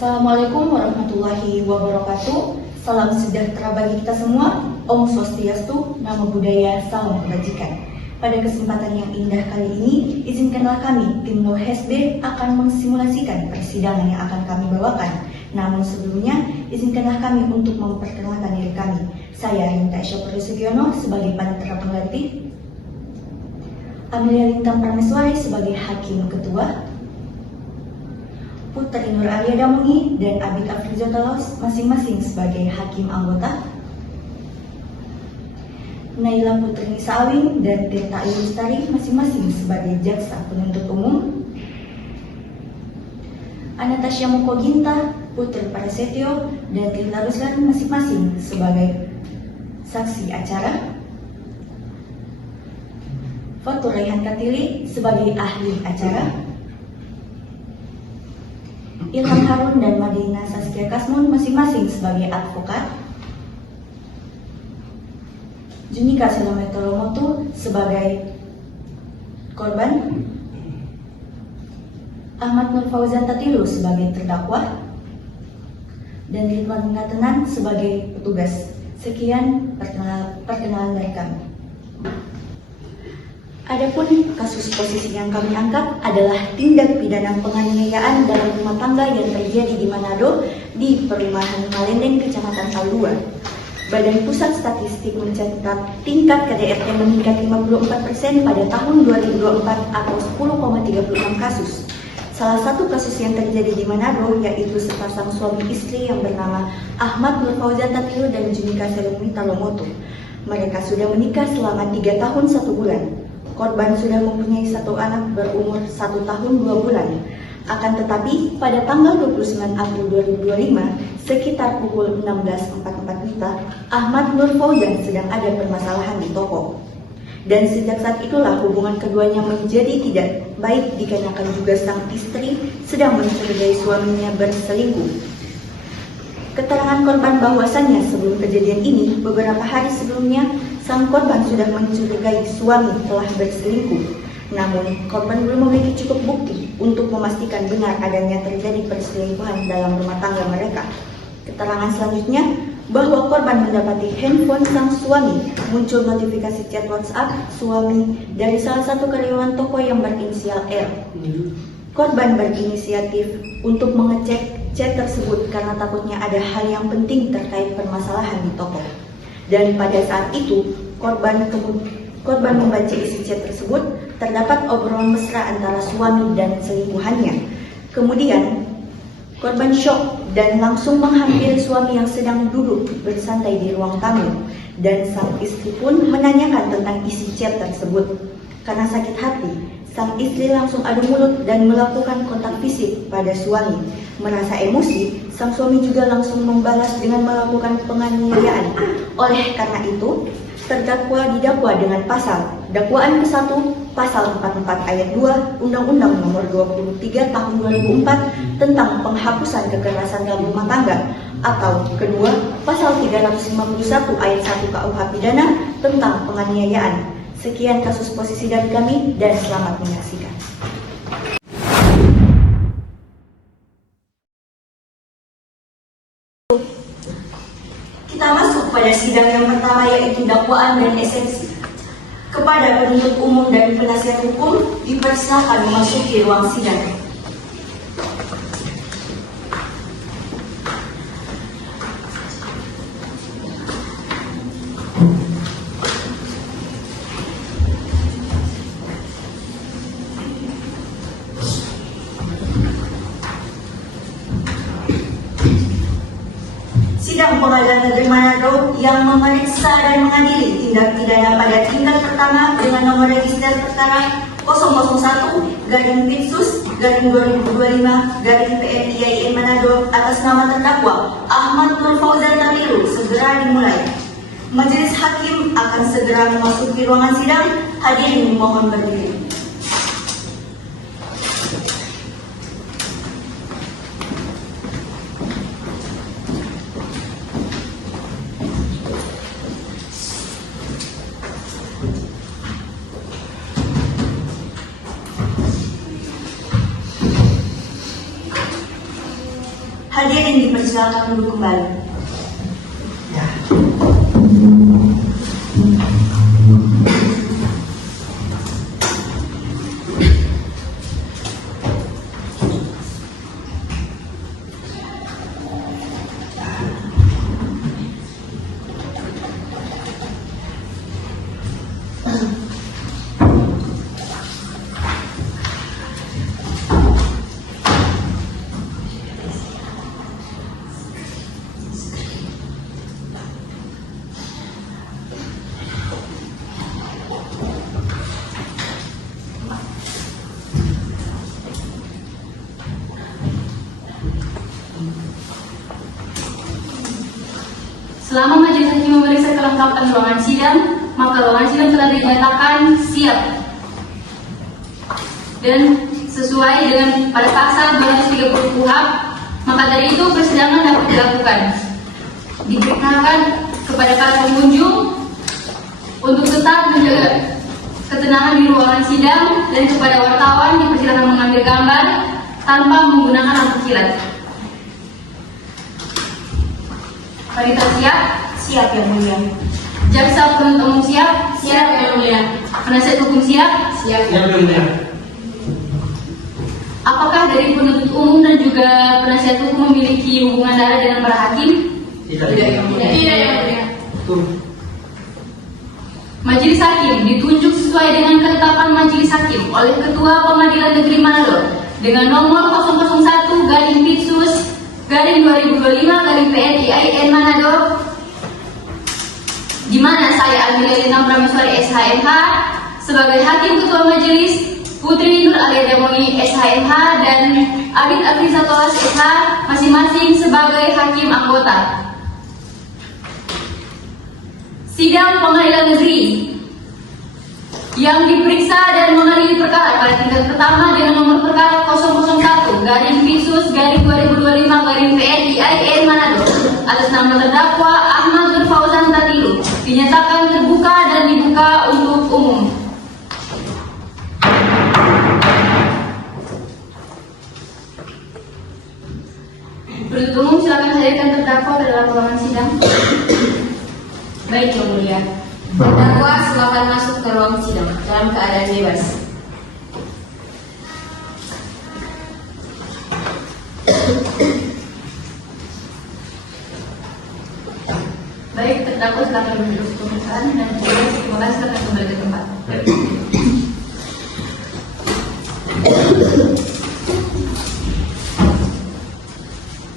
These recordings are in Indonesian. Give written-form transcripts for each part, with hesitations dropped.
Assalamualaikum warahmatullahi wabarakatuh. Salam sejahtera bagi kita semua. Om Swastiastu, Namo Buddhaya, Salam Kebajikan. Pada kesempatan yang indah kali ini, izinkanlah kami, tim NOHSD, akan mensimulasikan persidangan yang akan kami bawakan. Namun sebelumnya, izinkanlah kami untuk memperkenalkan diri kami. Saya Rinta Sugiono sebagai panitera pengganti, Amelia Lintang Prameswari sebagai Hakim Ketua, Putri Nur Arya Damungi dan Abid Afriza Talos masing-masing sebagai Hakim Anggota, Naila Putri Nisa Awing dan Teta Ilustari masing-masing sebagai Jaksa Penuntut Umum, Anastasia Mukoginta, Putri Prasetyo dan Tita Ruslan masing-masing sebagai Saksi Acara, Fatur Raihan Katili sebagai Ahli Acara, Ilham Harun dan Madina Saskia Kasmun masing-masing sebagai advokat, Junika Selome Tolomotu sebagai korban, Ahmad Nur Fauzan Tatilu sebagai terdakwa, dan Ridwan Ngatenan sebagai petugas. Sekian perkenalan dari kami. Adapun kasus posisi yang kami angkat adalah tindak pidana penganiayaan dalam rumah tangga yang terjadi di Manado di Perumahan Malendeng, Kecamatan Talua. Badan Pusat Statistik mencatat tingkat KDRT meningkat 54% pada tahun 2024 atau 10,36 kasus. Salah satu kasus yang terjadi di Manado yaitu sepasang suami istri yang bernama Ahmad Nur Fauzan Tatilu dan Junika Selumi Talomoto. Mereka sudah menikah selama 3 tahun 1 bulan. Korban sudah mempunyai 1 anak berumur 1 tahun 2 bulan. Akan tetapi, pada tanggal 29 April 2025, sekitar pukul 16.44 WITA, Ahmad Nur Fauzan sedang ada permasalahan di toko. Dan sejak saat itulah hubungan keduanya menjadi tidak baik dikarenakan juga sang istri sedang mencurigai suaminya berselingkuh. Keterangan korban bahwasannya sebelum kejadian ini, beberapa hari sebelumnya, sang korban sudah mencurigai suami telah berselingkuh. Namun, korban belum memiliki cukup bukti untuk memastikan benar adanya terjadi perselingkuhan dalam rumah tangga mereka. Keterangan selanjutnya, bahwa korban mendapati handphone sang suami muncul notifikasi chat WhatsApp suami dari salah satu karyawan toko yang berinisial R. Korban berinisiatif untuk mengecek chat tersebut karena takutnya ada hal yang penting terkait permasalahan di toko. Dan pada saat itu, korban membaca isi chat tersebut, terdapat obrolan mesra antara suami dan selingkuhannya. Kemudian, korban syok dan langsung menghampiri suami yang sedang duduk bersantai di ruang tamu. Dan sang istri pun menanyakan tentang isi chat tersebut. Karena sakit hati, sang istri langsung adu mulut dan melakukan kontak fisik pada suami. Merasa emosi, sang suami juga langsung membalas dengan melakukan penganiayaan. Oleh karena itu, terdakwa didakwa dengan pasal dakwaan ke-1 pasal 44 ayat 2 Undang-Undang Nomor 23 Tahun 2004 tentang penghapusan kekerasan dalam rumah tangga, atau kedua pasal 351 ayat 1 KUH Pidana tentang penganiayaan. Sekian kasus posisi dari kami dan selamat menyaksikan. Kita masuk pada sidang yang pertama yaitu dakwaan dan esensi. Kepada penuntut umum dan penasihat hukum dipersilakan memasuki ruang sidang. Sidang Pengadilan Negeri Manado yang memeriksa dan mengadili tindak pidana pada tingkat pertama dengan nomor register perkara 001-Pinsus-2025-PNIAIN Manado atas nama terdakwa Ahmad Nur Fauzan Tatilu segera dimulai. Majelis Hakim akan segera memasuki ruangan sidang. Hadirin mohon berdiri. Hadirin dipersilakan duduk kembali. Ya. Selama majelis hakim memeriksa kelengkapan ruangan sidang, maka ruangan sidang telah dinyatakan siap dan sesuai dengan pada pasal 230 KUHP, maka dari itu persidangan dapat dilakukan. Diperkenalkan kepada para pengunjung untuk tetap menjaga ketenangan di ruangan sidang, dan kepada wartawan dipersilakan mengambil gambar tanpa menggunakan lampu kilat. Wanita siap? Siap yang mulia. Jaksa penuntut umum siap? Siap yang mulia. Penasihat hukum siap? Siap yang mulia. Apakah dari penuntut umum dan juga penasihat hukum memiliki hubungan darah dengan para hakim? Tidak. yang mulia. Tidak yang mulia. Betul. Majelis hakim ditunjuk sesuai dengan ketetapan majelis hakim oleh Ketua Pengadilan Negeri Manado dengan nomor 001-2025-PNIAIN Manado, di mana saya Almila Lina Prameswari SHMH sebagai hakim ketua majelis, Putri Nur Alia Demongi SHMH dan Abid Afriza Tolas SH masing-masing sebagai hakim anggota. Sidang Pengadilan Negeri yang diperiksa dan mengadili perkara pada tingkat pertama dengan nomor perkara 001-2025-PNIAIN Manado atas nama terdakwa Ahmad Nur Fauzan Tatilu dinyatakan terbuka dan dibuka untuk umum. Penuntut umum silakan hadirkan terdakwa ke dalam ruangan sidang. Baik yang mulia. Terdakwa silakan masuk ke ruang sidang dalam keadaan bebas. Baik, terdakwa silakan duduk di pemeriksaan dan terima kasih silakan kembali ke tempat.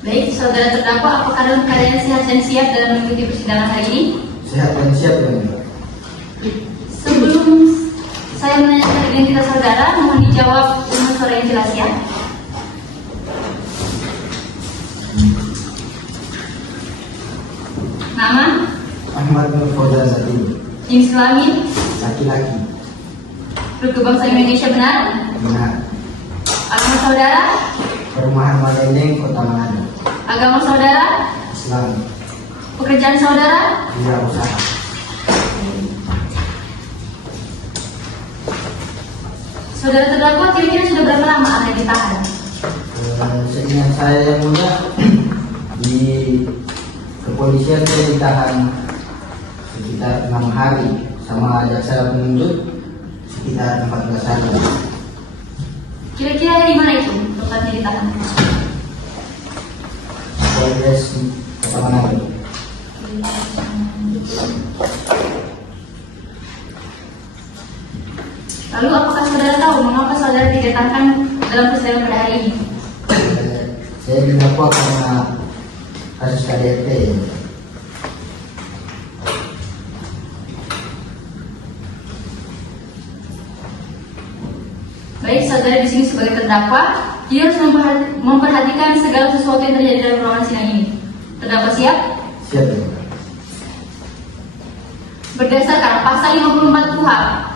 Baik, saudara terdakwa, apakah dalam keadaan sehat dan siap dalam mengikuti persidangan hari ini? Sehat dan siap yang mulia. Sebelum saya menanyakan identitas saudara, mohon dijawab dengan suara yang jelas ya. Nama? Ahmad Nur Fauzan Tatilu. Jenis kelamin? Laki-laki. Suku bangsa Indonesia benar? Benar. Agama saudara? Perumahan Malendeng, Kota Manado. Agama saudara? Islam. Pekerjaan saudara? Wirausaha. Saudara terdakwa kira-kira sudah berapa lama Anda ditahan? Seingat saya yang mulia, di kepolisian saya ditahan sekitar 6 hari, sama jaksa penuntut sekitar 14 hari. Kira-kira di mana itu tempatnya ditahan? Polres Kota Manado. Lalu apakah saudara tahu mengapa saudara didatangkan dalam persidangan pada hari ini? Saya didakwa karena kasus KDRT. Baik, saudara di sini sebagai terdakwa, dia harus memperhatikan segala sesuatu yang terjadi dalam ruangan sidang ini. Terdakwa siap? Siap. Berdasarkan pasal 54 KUHP,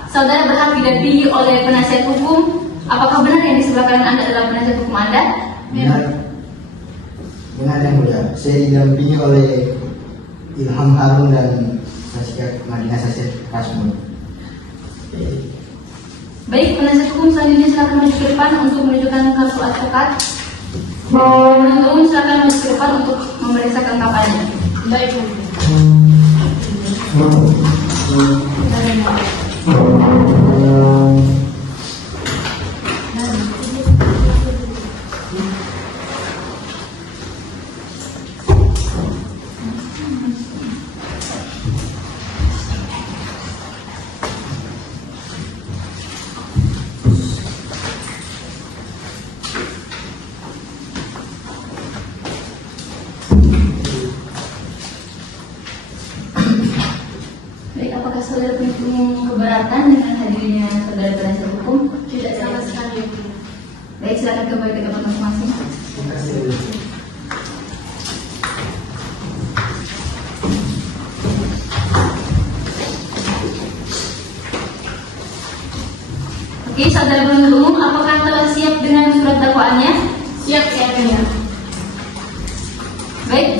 saudara berhak didampingi oleh penasihat hukum. Apakah benar yang di sebelah kanan Anda adalah penasihat hukum Anda? Benar. Benar yang mulia. Saya didampingi oleh Ilham Harun dan Madinah Sasir Kasmul. Baik, penasihat hukum selanjutnya silakan maju ke depan untuk menunjukkan kartu advokat. Penuntut umum silakan masuk ke depan untuk memeriksakan kapalnya. Baik. Baik, apakah saudara penuntut umum keberatan dengan hadirnya saudara penasihat hukum? Tidak sama sekali. Baik, silakan kembali ke tempat masing-masing. Terima kasih. Oke, saudara penuntut umum, apakah telah siap dengan surat dakwaannya? Siap, ya. Baik,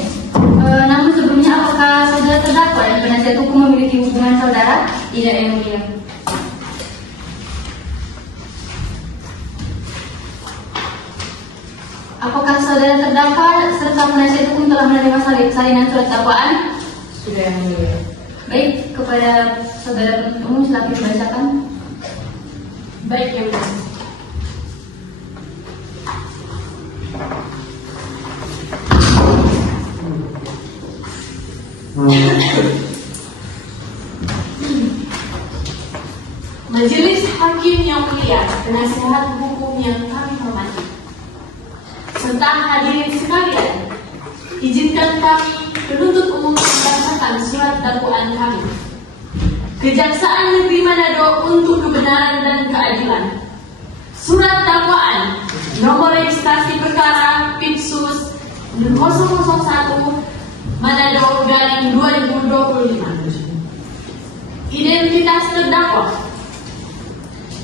namun sebelumnya apakah saudara terdakwa dan penasihat hukum memiliki hubungan saudara? Tidak, Yang Mulia. Apakah saudara terdakwa serta penasihat hukum telah menerima salinan surat dakwaan? Sudah, Yang Mulia. Baik, kepada saudara penuntut umum silakan dibacakan. Baik, Yang Mulia. Majelis Hakim yang mulia, penasihat hukum yang kami hormati, serta hadirin sekalian, izinkan kami penuntut umum membacakan surat dakwaan kami. Kejaksaan Negeri Manado untuk kebenaran dan keadilan. Surat dakwaan nomor registrasi perkara Pipsus 001 Manado garing 2025. Identitas terdakwa: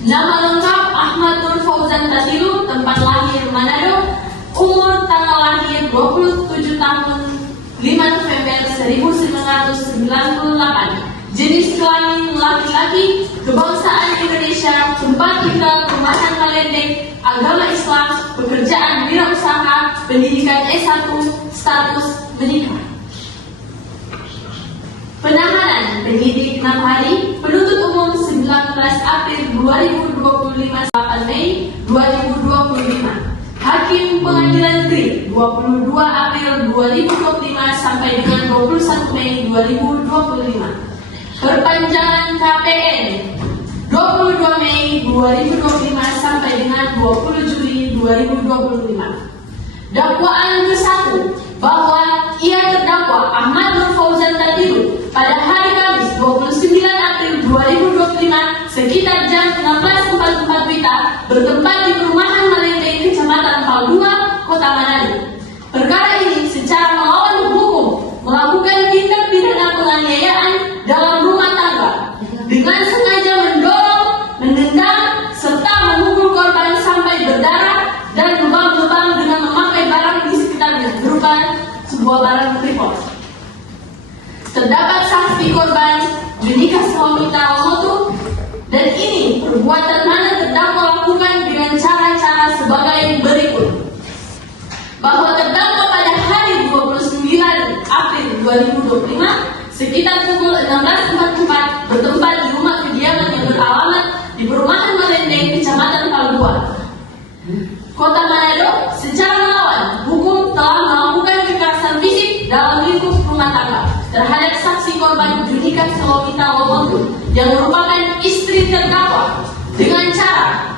nama lengkap Ahmad Nur Fauzan Tatilu, tempat lahir Manado, umur tanggal lahir 27 tahun 5 November 1998, jenis kelamin laki-laki, kebangsaan Indonesia, tempat tinggal Perumahan Malendeng, agama Islam, pekerjaan wirausaha, pendidikan S1, status menikah. Penahanan penyidik 6 hari, penuntut umum 19 April 2025, 8 Mei 2025. Hakim Pengadilan Negeri 22 April 2025 sampai dengan 21 Mei 2025. Perpanjangan KPN 22 Mei 2025 sampai dengan 20 Juli 2025. Dakwaan ke-1 bahwa ia terdakwa Ahmad Nur Fauzan Tatilu pada hari Kamis 29 April 2025 sekitar jam 16.44 WITA bertempat di Perumahan Malendeng, Kecamatan Paldua, Kota Manado. Perkara ini secara melawan hukum melakukan tindak pidana penganiayaan dalam rumah tangga dengan sengaja mendorong, menendang, serta memukul korban sampai berdarah dan lubang-lubang dengan memakai barang di sekitarnya berupa sebuah barang tripod. Terdapat saksi korban Junika Swamita Wamoto, dan ini perbuatan mana terdakwa lakukan dengan cara-cara sebagai berikut. Bahwa terdakwa pada hari 29 April 2025 sekitar pukul 16.44 bertempat di rumah kediaman yang beralamat di Perumahan Malendeng, Kecamatan Paldua, Kota Manado, secara melawan hukum telah melakukan kekerasan fisik dalam lingkup rumah tangga terhadap saksi korban Junika Swamita Wamoto yang merupakan istri terdakwa dengan cara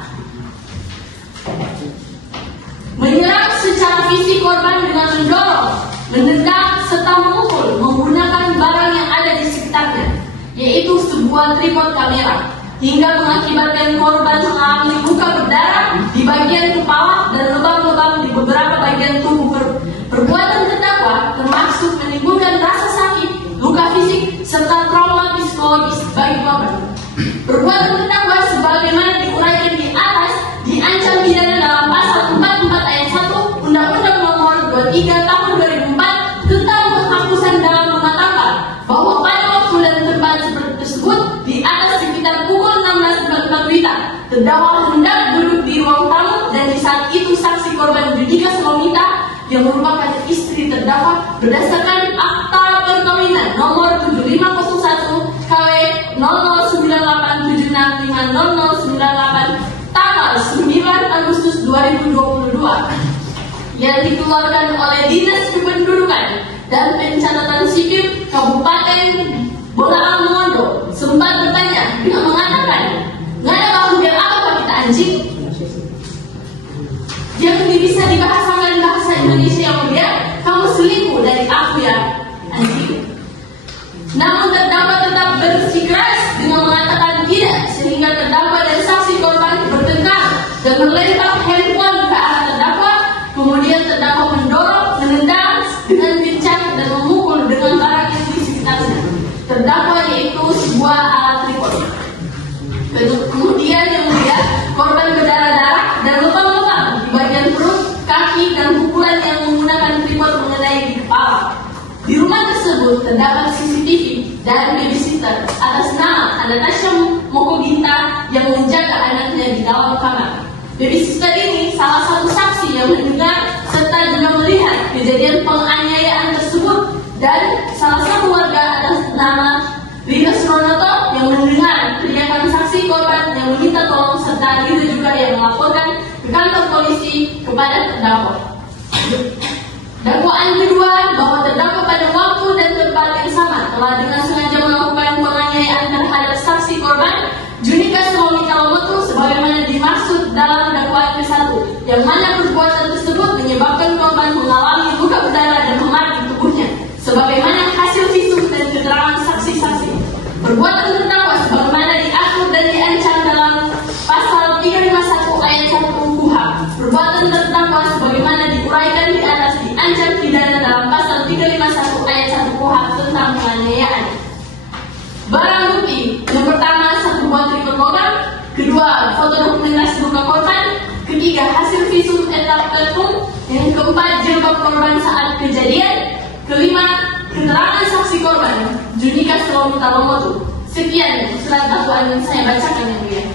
menyerang secara fisik korban dengan mendorong, menendang, serta memukul menggunakan barang yang ada di sekitarnya, yaitu sebuah tripod kamera, hingga mengakibatkan korban mengalami luka berdarah di bagian kepala dan lubang-lubang di beberapa bagian tubuh. Perbuatan terdakwa termasuk menimbulkan rasa sakit, luka fisik, serta trauma psikologis bagi korban. Perbuatan terdakwa sebagaimana diuraikan di atas diancam pidana dalam pasal 44 ayat 1 Undang-Undang Nomor 23 Tahun 2004 tentang penghapusan dalam rumah tangga, bahwa pada waktu dan tempat seperti tersebut di atas sekitar pukul 16.44 WITA terdakwa hendak duduk di ruang tamu, dan di saat itu saksi korban Junika Swamita yang merupakan istri terdakwa berdasarkan Akta Perkawinan nomor 7501 KW 00987650098 tanggal 9 Agustus 2022 yang dikeluarkan oleh Dinas Kependudukan dan Pencatatan Sipil Kabupaten Bolaang Mongondo sempat bertanya dengan mengatakan, "Nggak ada kamu biar apa Pak kita anjing?" Yang bisa dibahasakan bahasa Indonesia yang mulia, kamu selingkuh dari aku ya, anjing. Namun terdakwa tetap bersikeras dengan mengatakan tidak, sehingga terdakwa dan saksi korban bertengkar dan melempar handphone ke arah terdakwa. Kemudian terdakwa mendorong, menendang dengan kencang dan memukul dengan barang yang di sekitarnya. Terdakwa yaitu sebuah alat tripod. Kemudian yang mulia, korban berdarah-darah dan lubang-lubang di bagian perut, kaki, dan pukulan yang menggunakan tripod mengenai di kepala. Di rumah tersebut terdapat CCTV dan babysitter atas nama Anastasia Mokobinta yang menjaga anaknya di dalam kamar. Babysitter ini salah satu saksi yang mendengar serta juga melihat kejadian penganiayaan tersebut, dan salah satu warga atas nama Rina Suronoto yang mendengar teriakan saksi korban yang meminta tolong, serta Rina juga yang melaporkan ke kantor polisi kepada terdakwa. Dakwaan kedua bahwa terdakwa pada waktu dan tempat yang sama telah dengan sengaja melakukan penganiayaan terhadap saksi korban Junika Suami Kalamoto sebagaimana dimaksud dalam dakwaan ke-1, yang mana perbuatan tersebut menyebabkan korban mengalami luka berdarah dan memar di tubuhnya sebagaimana hasil visum dan keterangan saksi-saksi. Perbuatan terdakwa sebagaimana diatur dan diancam dalam pasal 351 ayat 1 KUHP. Perbuatan terdakwa sebagaimana diuraikan di atas diancam pidana dalam pasal 351 ayat 1 KUHP tentang penganiayaan. Barang bukti yang pertama, satu buah tripod logam, kedua foto dokumentasi luka korban, ketiga hasil visum etat ketum, yang keempat jilbab korban saat kejadian, kelima keterangan saksi korban Junika Suami Kalamoto. Sekian surat dakwaan yang saya bacakan yang mulia.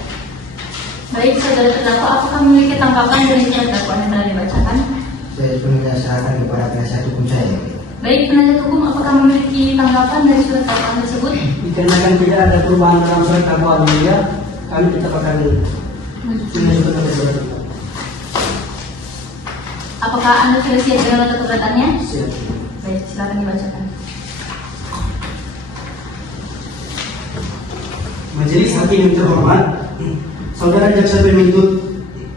Baik, saudara terdakwa, apakah memiliki tanggapan dari surat dakwaan yang telah dibacakan? Saya sepenuhnya serahkan kepada penasihat hukum saya. Baik, penasihat hukum, apakah memiliki tanggapan dari surat dakwaan tersebut? Dikarenakan tidak ada perubahan dalam surat dakwaan mulia, kami tetap akan menyebut surat dakwaan. Apakah Anda sudah siap dengan nota keberatannya? Siap. Baik, silakan dibacakan. Majelis Hakim yang terhormat, Saudara Jaksa Penuntut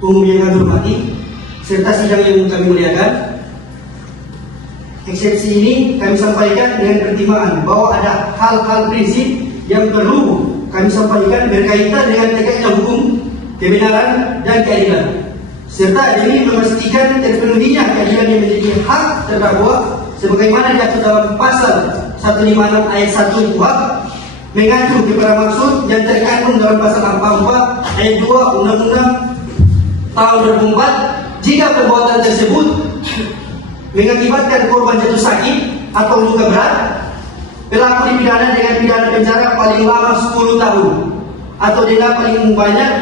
Umum yang kami hormati, serta sidang yang kami muliakan, eksepsi ini kami sampaikan dengan pertimbangan bahwa ada hal-hal prinsip yang perlu kami sampaikan berkaitan dengan tegaknya hukum, kebenaran, dan keadilan, serta demi memastikan terpenuhinya keadilan yang menjadi hak terdakwa sebagaimana diatur dalam pasal 156 ayat 1 KUHP, mengacu kepada maksud yang terkandung dalam pasal 44 ayat 2 Undang-Undang tahun 2004. Jika perbuatan tersebut mengakibatkan korban jatuh sakit atau luka berat, pelaku dipidana dengan pidana penjara paling lama 10 tahun atau denda paling banyak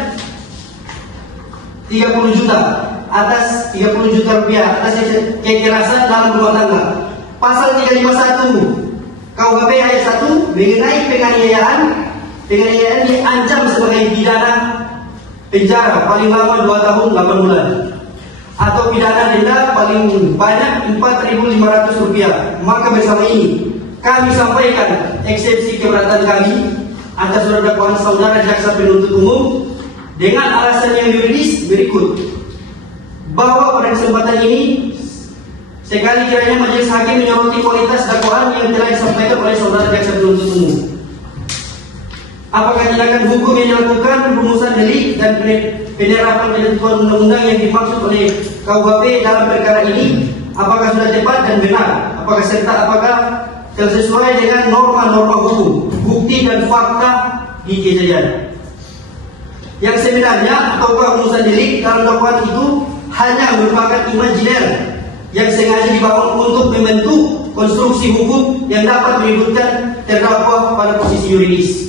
30 juta atas 30 juta rupiah atas kekerasan dalam rumah tangga. Pasal 351 KUHP ayat 1 mengenai penganiayaan diancam sebagai pidana penjara paling lama 2 tahun 8 bulan atau pidana denda paling banyak 4.500 rupiah. Maka bersama ini kami sampaikan eksepsi keberatan kami atas surat dakwaan Saudara Jaksa Penuntut Umum dengan alasan yang yuridis berikut, bahwa pada kesempatan ini sekali kiranya majelis hakim menyoroti kualitas dakwaan yang telah disampaikan oleh Saudara Jaksa Penuntut Umum. Apakah tindakan hukum yang dilakukan, rumusan delik dan penerapan ketentuan undang-undang yang dimaksud oleh KUHP dalam perkara ini, apakah sudah tepat dan benar? Apakah telah sesuai dengan norma-norma hukum, bukti dan fakta di kejadian? Yang sebenarnya ataukah rumusan delik dalam dakwaan itu hanya merupakan imajiner yang sengaja dibangun untuk membentuk konstruksi hukum yang dapat menyebutkan terdakwa pada posisi yuridis.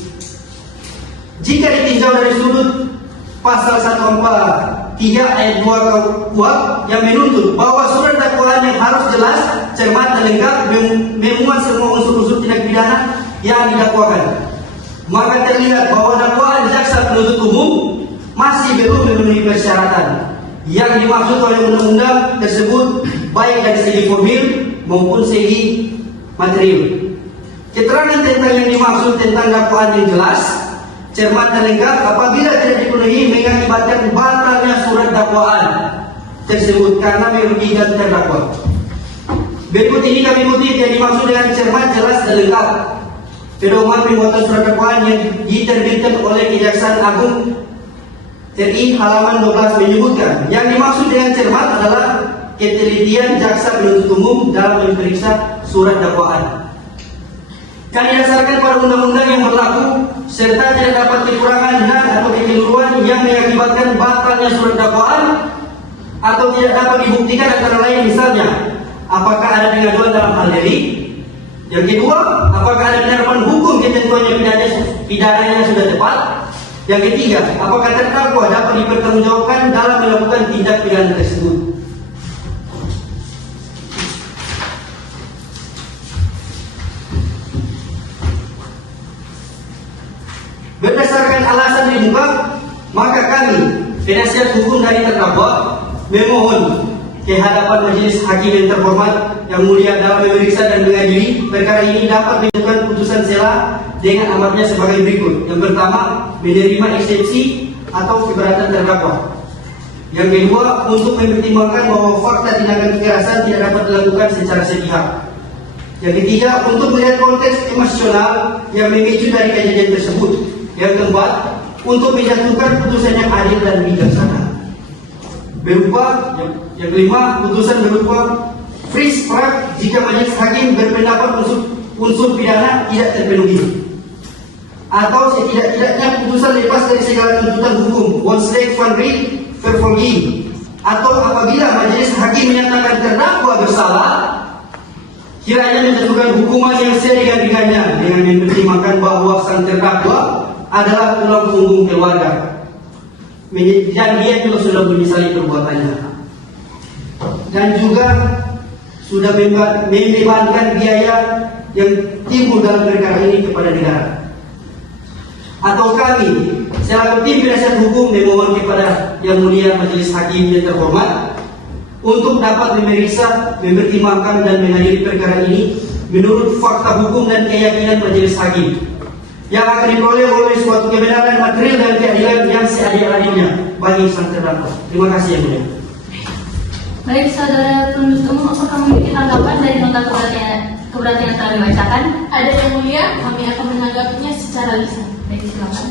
Jika ditinjau dari sudut pasal 143 ayat 2 KUHP yang menuntut bahwa surat dakwaan dakwaan yang harus jelas, cermat dan lengkap, memuat semua unsur-unsur tindak pidana yang didakwakan. Maka terlihat bahwa dakwaan jaksa penuntut umum masih belum memenuhi persyaratan yang dimaksud oleh undang-undang tersebut, baik dari segi formil maupun segi material. Keterangan tentang yang dimaksud tentang dakwaan yang jelas, cermat dan lengkap apabila tidak dipenuhi mengakibatkan batalnya surat dakwaan tersebut karena merugikan terdakwa. Berikut ini kami kutip yang dimaksud dengan cermat, jelas dan lengkap. Pedoman pembuatan surat dakwaan yang diterbitkan oleh Kejaksaan Agung RI halaman 12 menyebutkan yang dimaksud dengan cermat adalah ketelitian jaksa penuntut umum dalam memeriksa surat dakwaan. Kan didasarkan pada undang-undang yang berlaku serta tidak dapat kekurangan dan atau kekeliruan yang mengakibatkan batalnya surat dakwaan atau tidak dapat dibuktikan antara lain misalnya apakah ada pengaduan dalam hal delik. Yang kedua, apakah ada penerapan hukum ketentuannya pidananya sudah tepat. Yang ketiga, apakah terdakwa dapat dipertanggungjawabkan dalam melakukan tindak pidana tersebut. Berdasarkan alasan di muka, maka kami, penasihat hukum dari terdakwa, memohon ke hadapan majelis hakim yang terhormat yang mulia dalam memeriksa dan mengadili perkara ini dapat menentukan putusan sela dengan amatnya sebagai berikut. Yang pertama, menerima eksepsi atau keberatan terdakwa. Yang kedua, untuk mempertimbangkan bahwa fakta tindakan kekerasan tidak dapat dilakukan secara sepihak. Yang ketiga, untuk melihat konteks emosional yang memicu dari kejadian tersebut. Yang keempat, untuk menjatuhkan putusan yang adil dan bijaksana. Berupa yang kelima, putusan berupa free strike jika majelis hakim berpendapat unsur pidana tidak terpenuhi, atau setidak-tidaknya putusan lepas dari segala tuntutan hukum one stake one read vervolging, atau apabila majelis hakim menyatakan terdakwa bersalah, kiranya menjatuhkan hukuman yang seringan-ringannya dengan mempertimbangkan bahwa sang terdakwa adalah tulang punggung keluarga dan dia juga sudah menyesali perbuatannya dan juga sudah membebankan biaya yang timbul dalam perkara ini kepada negara. Atau kami selaku tim penasihat hukum memohon kepada yang mulia majelis hakim yang terhormat untuk dapat memeriksa, mempertimbangkan dan mengadili perkara ini menurut fakta hukum dan keyakinan majelis hakim yang akan diperoleh oleh suatu kebenaran material dan keadilan yang seadil-adilnya bagi sang terdakwa. Terima kasih yang mulia. Baik, saudara penuntut umum, apakah memiliki tanggapan dari nota keberatan yang telah dibacakan? Ada yang mulia, kami akan menanggapinya secara lisan. Baik, silakan.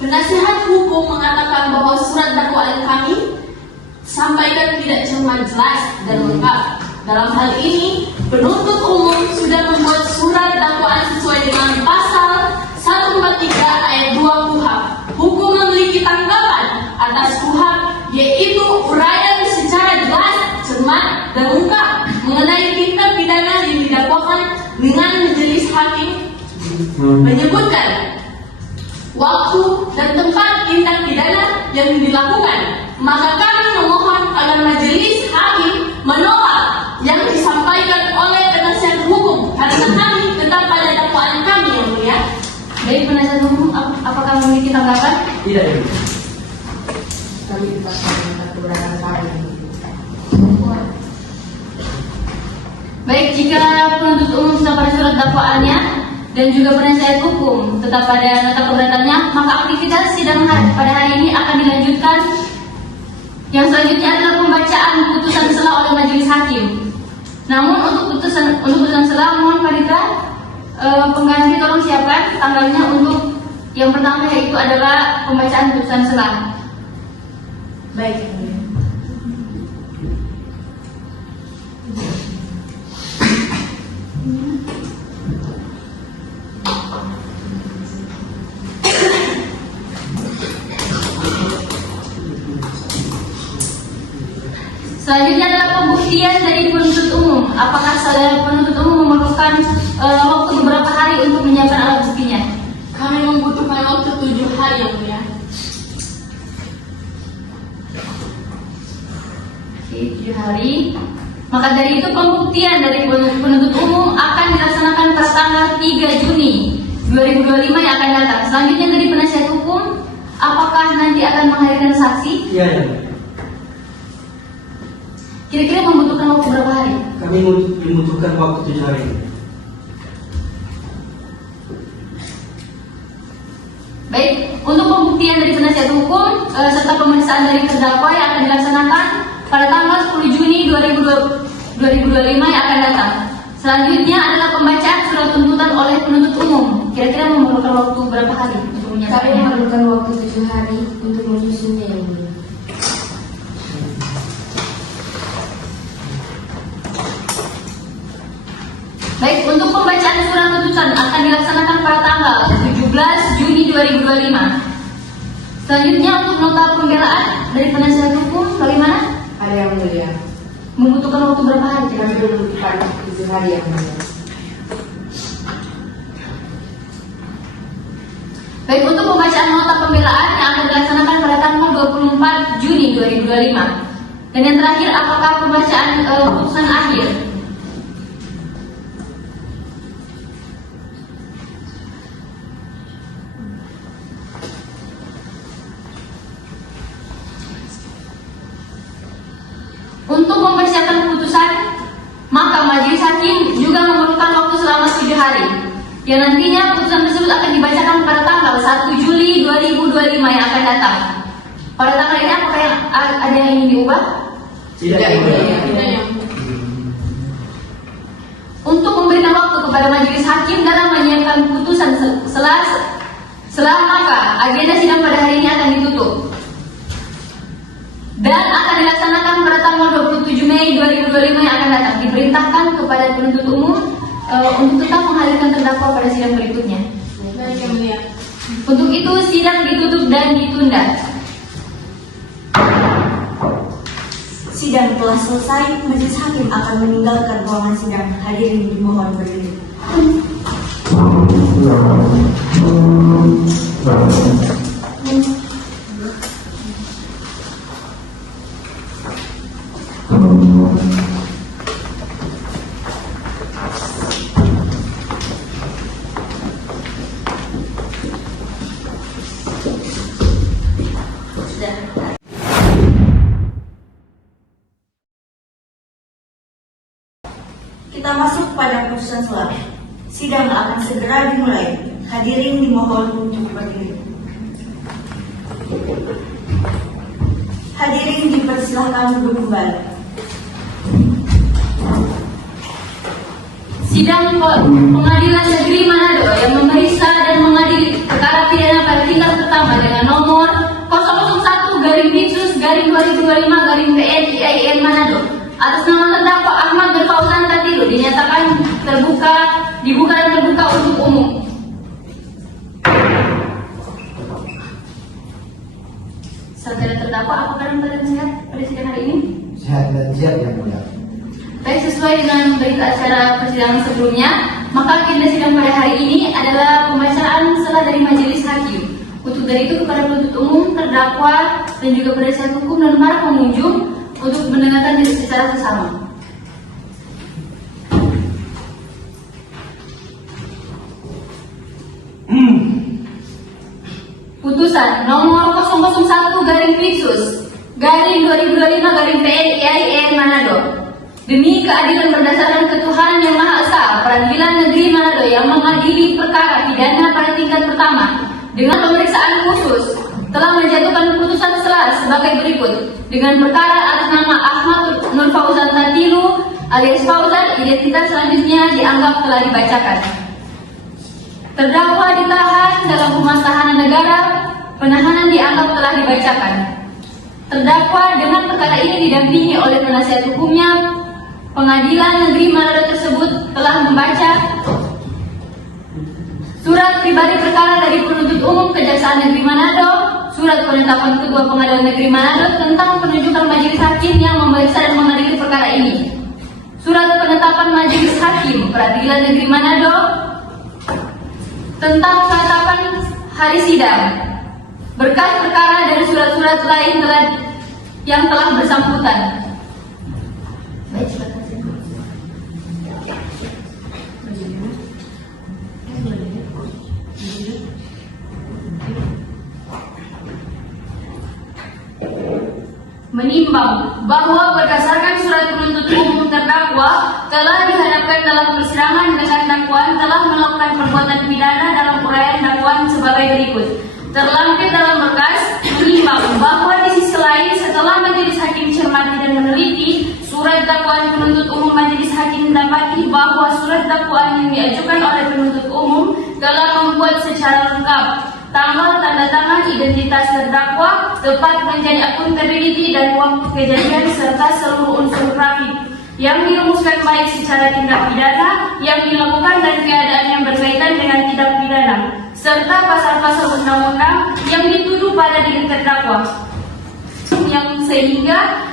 Penasihat hukum mengatakan bahwa surat dakwaan kami sampaikan tidak cermat, jelas dan lengkap. Dalam hal ini, penuntut umum sudah membuat surat dakwaan sesuai dengan pasal 143 ayat 2 KUHP. Hukum memiliki tanggapan atas KUHP, yaitu uraian secara jelas, cermat dan lengkap mengenai tindak pidana yang didakwakan dengan majelis hakim menyebutkan waktu dan tempat tindak pidana yang dilakukan. Maka kami memohon agar majelis hakim menolak yang disampaikan oleh penasihat hukum karena kami tetap pada dakwaan kami yang mulia. Baik, penasihat hukum, apakah memiliki tanggapan? Tidak ada. Kami tetap meminta keberatan kami. Baik, jika penuntut umum sudah pada surat dakwaannya dan juga penasihat hukum tetap pada nota keberatannya, maka aktivitas sidang pada hari ini akan dilanjutkan. Yang selanjutnya adalah pembacaan putusan sela oleh majelis hakim. Namun untuk putusan sela, mohon Kadika pengganti tolong siapkan tanggalnya untuk yang pertama, yaitu adalah pembacaan putusan sela. Baik. Selanjutnya adalah pembuktian dari penuntut umum. Apakah saudara penuntut umum memerlukan waktu beberapa hari untuk menyiapkan alat buktinya? Kami mempunyai waktu 7 hari yang mulia. Oke, 7 hari. Maka dari itu pembuktian dari penuntut umum akan dilaksanakan pada tanggal 3 Juni 2025 yang akan datang. Selanjutnya dari penasihat hukum, apakah nanti akan menghadirkan saksi? Iya, ya. Kira-kira membutuhkan waktu berapa hari? Kami membutuhkan waktu 7 hari. Baik, untuk pembuktian dari penasihat hukum serta pemeriksaan dari terdakwa yang akan dilaksanakan pada tanggal 10 Juni 2025 yang akan datang. Selanjutnya adalah pembacaan surat tuntutan oleh penuntut umum. Kira-kira memerlukan waktu berapa hari untuk Kami menyatakannya? memerlukan waktu 7 hari untuk menyusunnya yang mulia. Baik, untuk pembacaan surat tuntutan akan dilaksanakan pada tanggal 17 Juni 2025. Selanjutnya untuk nota pembelaan dari penasihat hukum bagaimana? Ada yang mulia. Membutuhkan waktu berapa hari? Kami Kira-kira? membutuhkan 7 hari yang mulia. Baik, untuk pembacaan nota pembelaan yang akan dilaksanakan pada tanggal 24 Juni 2025. Dan yang terakhir, apakah pembacaan putusan akhir? Untuk mempersiapkan putusan, maka majelis hakim juga memerlukan waktu selama 7 hari. Yang nantinya putusan tersebut akan dibacakan pada tanggal 1 Juli 2025 yang akan datang. Pada tanggal ini apakah ada yang ingin diubah? Tidak, Tidak, yang mulia. Mulia. Tidak yang Untuk memberikan waktu kepada majelis hakim dalam menyiapkan putusan selama maka agenda sidang pada hari ini akan ditutup dan akan dilaksanakan pada tanggal 27 Mei 2025 yang akan datang. Diperintahkan kepada penuntut umum untuk tetap menghadirkan terdakwa pada sidang berikutnya. baik yang mulia. Untuk itu sidang ditutup dan ditunda. Sidang telah selesai, majelis hakim akan meninggalkan ruangan sidang. Hadirin dimohon berdiri. Kita masuk pada putusan selanjutnya. Sidang akan segera dimulai. Hadirin dimohon untuk berdiri. Hadirin dipersilahkan duduk kembali. Sidang Pengadilan Negeri Manado yang memeriksa dan mengadili perkara pidana pada tingkat pertama dengan nomor 001-Bipsus-2025-PN-IAIN Manado atas nama terdakwa Ahmad Nur Fauzan Tatilu dinyatakan dibuka dan terbuka untuk umum. Saudara terdakwa, apa keadaan sehat pada sidang hari ini? Sehat dan siap yang mulia. Baik, sesuai dengan berita acara persidangan sebelumnya, maka agenda sidang pada hari ini adalah pembacaan selah dari majelis hakim. Untuk dari itu kepada penuntut umum, terdakwa, dan juga penasihat hukum dan para pengunjung untuk mendengarkan diri secara bersama. Putusan nomor 001-Bipsus-2025-PN-IAIN Manado. Demi keadilan berdasarkan ketuhanan yang Maha Esa, Peradilan Negeri Manado yang mengadili perkara pidana pada tingkat pertama dengan pemeriksaan khusus telah menjatuhkan putusan selah sebagai berikut. Dengan perkara atas nama Ahmad Nur Fauzan Tatilu alias Fauzan, identitas selanjutnya dianggap telah dibacakan. Terdakwa ditahan dalam rumah tahanan negara, penahanan dianggap telah dibacakan. Terdakwa dengan perkara ini didampingi oleh penasihat hukumnya. Pengadilan Negeri Manado tersebut telah membaca surat pribadi perkara dari penuntut umum Kejaksaan Negeri Manado, surat penetapan Ketua Pengadilan Negeri Manado tentang penunjukan majelis hakim yang memeriksa dan mengadili perkara ini, surat penetapan majelis hakim Peradilan Negeri Manado tentang penetapan hari sidang, berkas perkara dan surat-surat lain yang telah bersangkutan. Baik, silakan. Menimbang bahwa berdasarkan surat penuntut umum terdakwa telah dihadapkan dalam persidangan dengan dakwaan telah melakukan perbuatan pidana dalam uraian dakwaan sebagai berikut. Terlampir dalam berkas, menimbang bahwa di sisi lain setelah majelis hakim cermati dan meneliti surat dakwaan penuntut umum, majelis hakim mendapati bahwa surat dakwaan yang diajukan oleh penuntut umum telah membuat secara lengkap tanggal, tanda tangan, identitas terdakwa, tepat menjadi akuntabiliti dan waktu kejadian serta seluruh unsur grafik yang dirumuskan baik secara tindak pidana yang dilakukan dan keadaan yang berkaitan dengan tindak pidana serta pasal-pasal undang-undang yang dituduh pada diri terdakwa, yang sehingga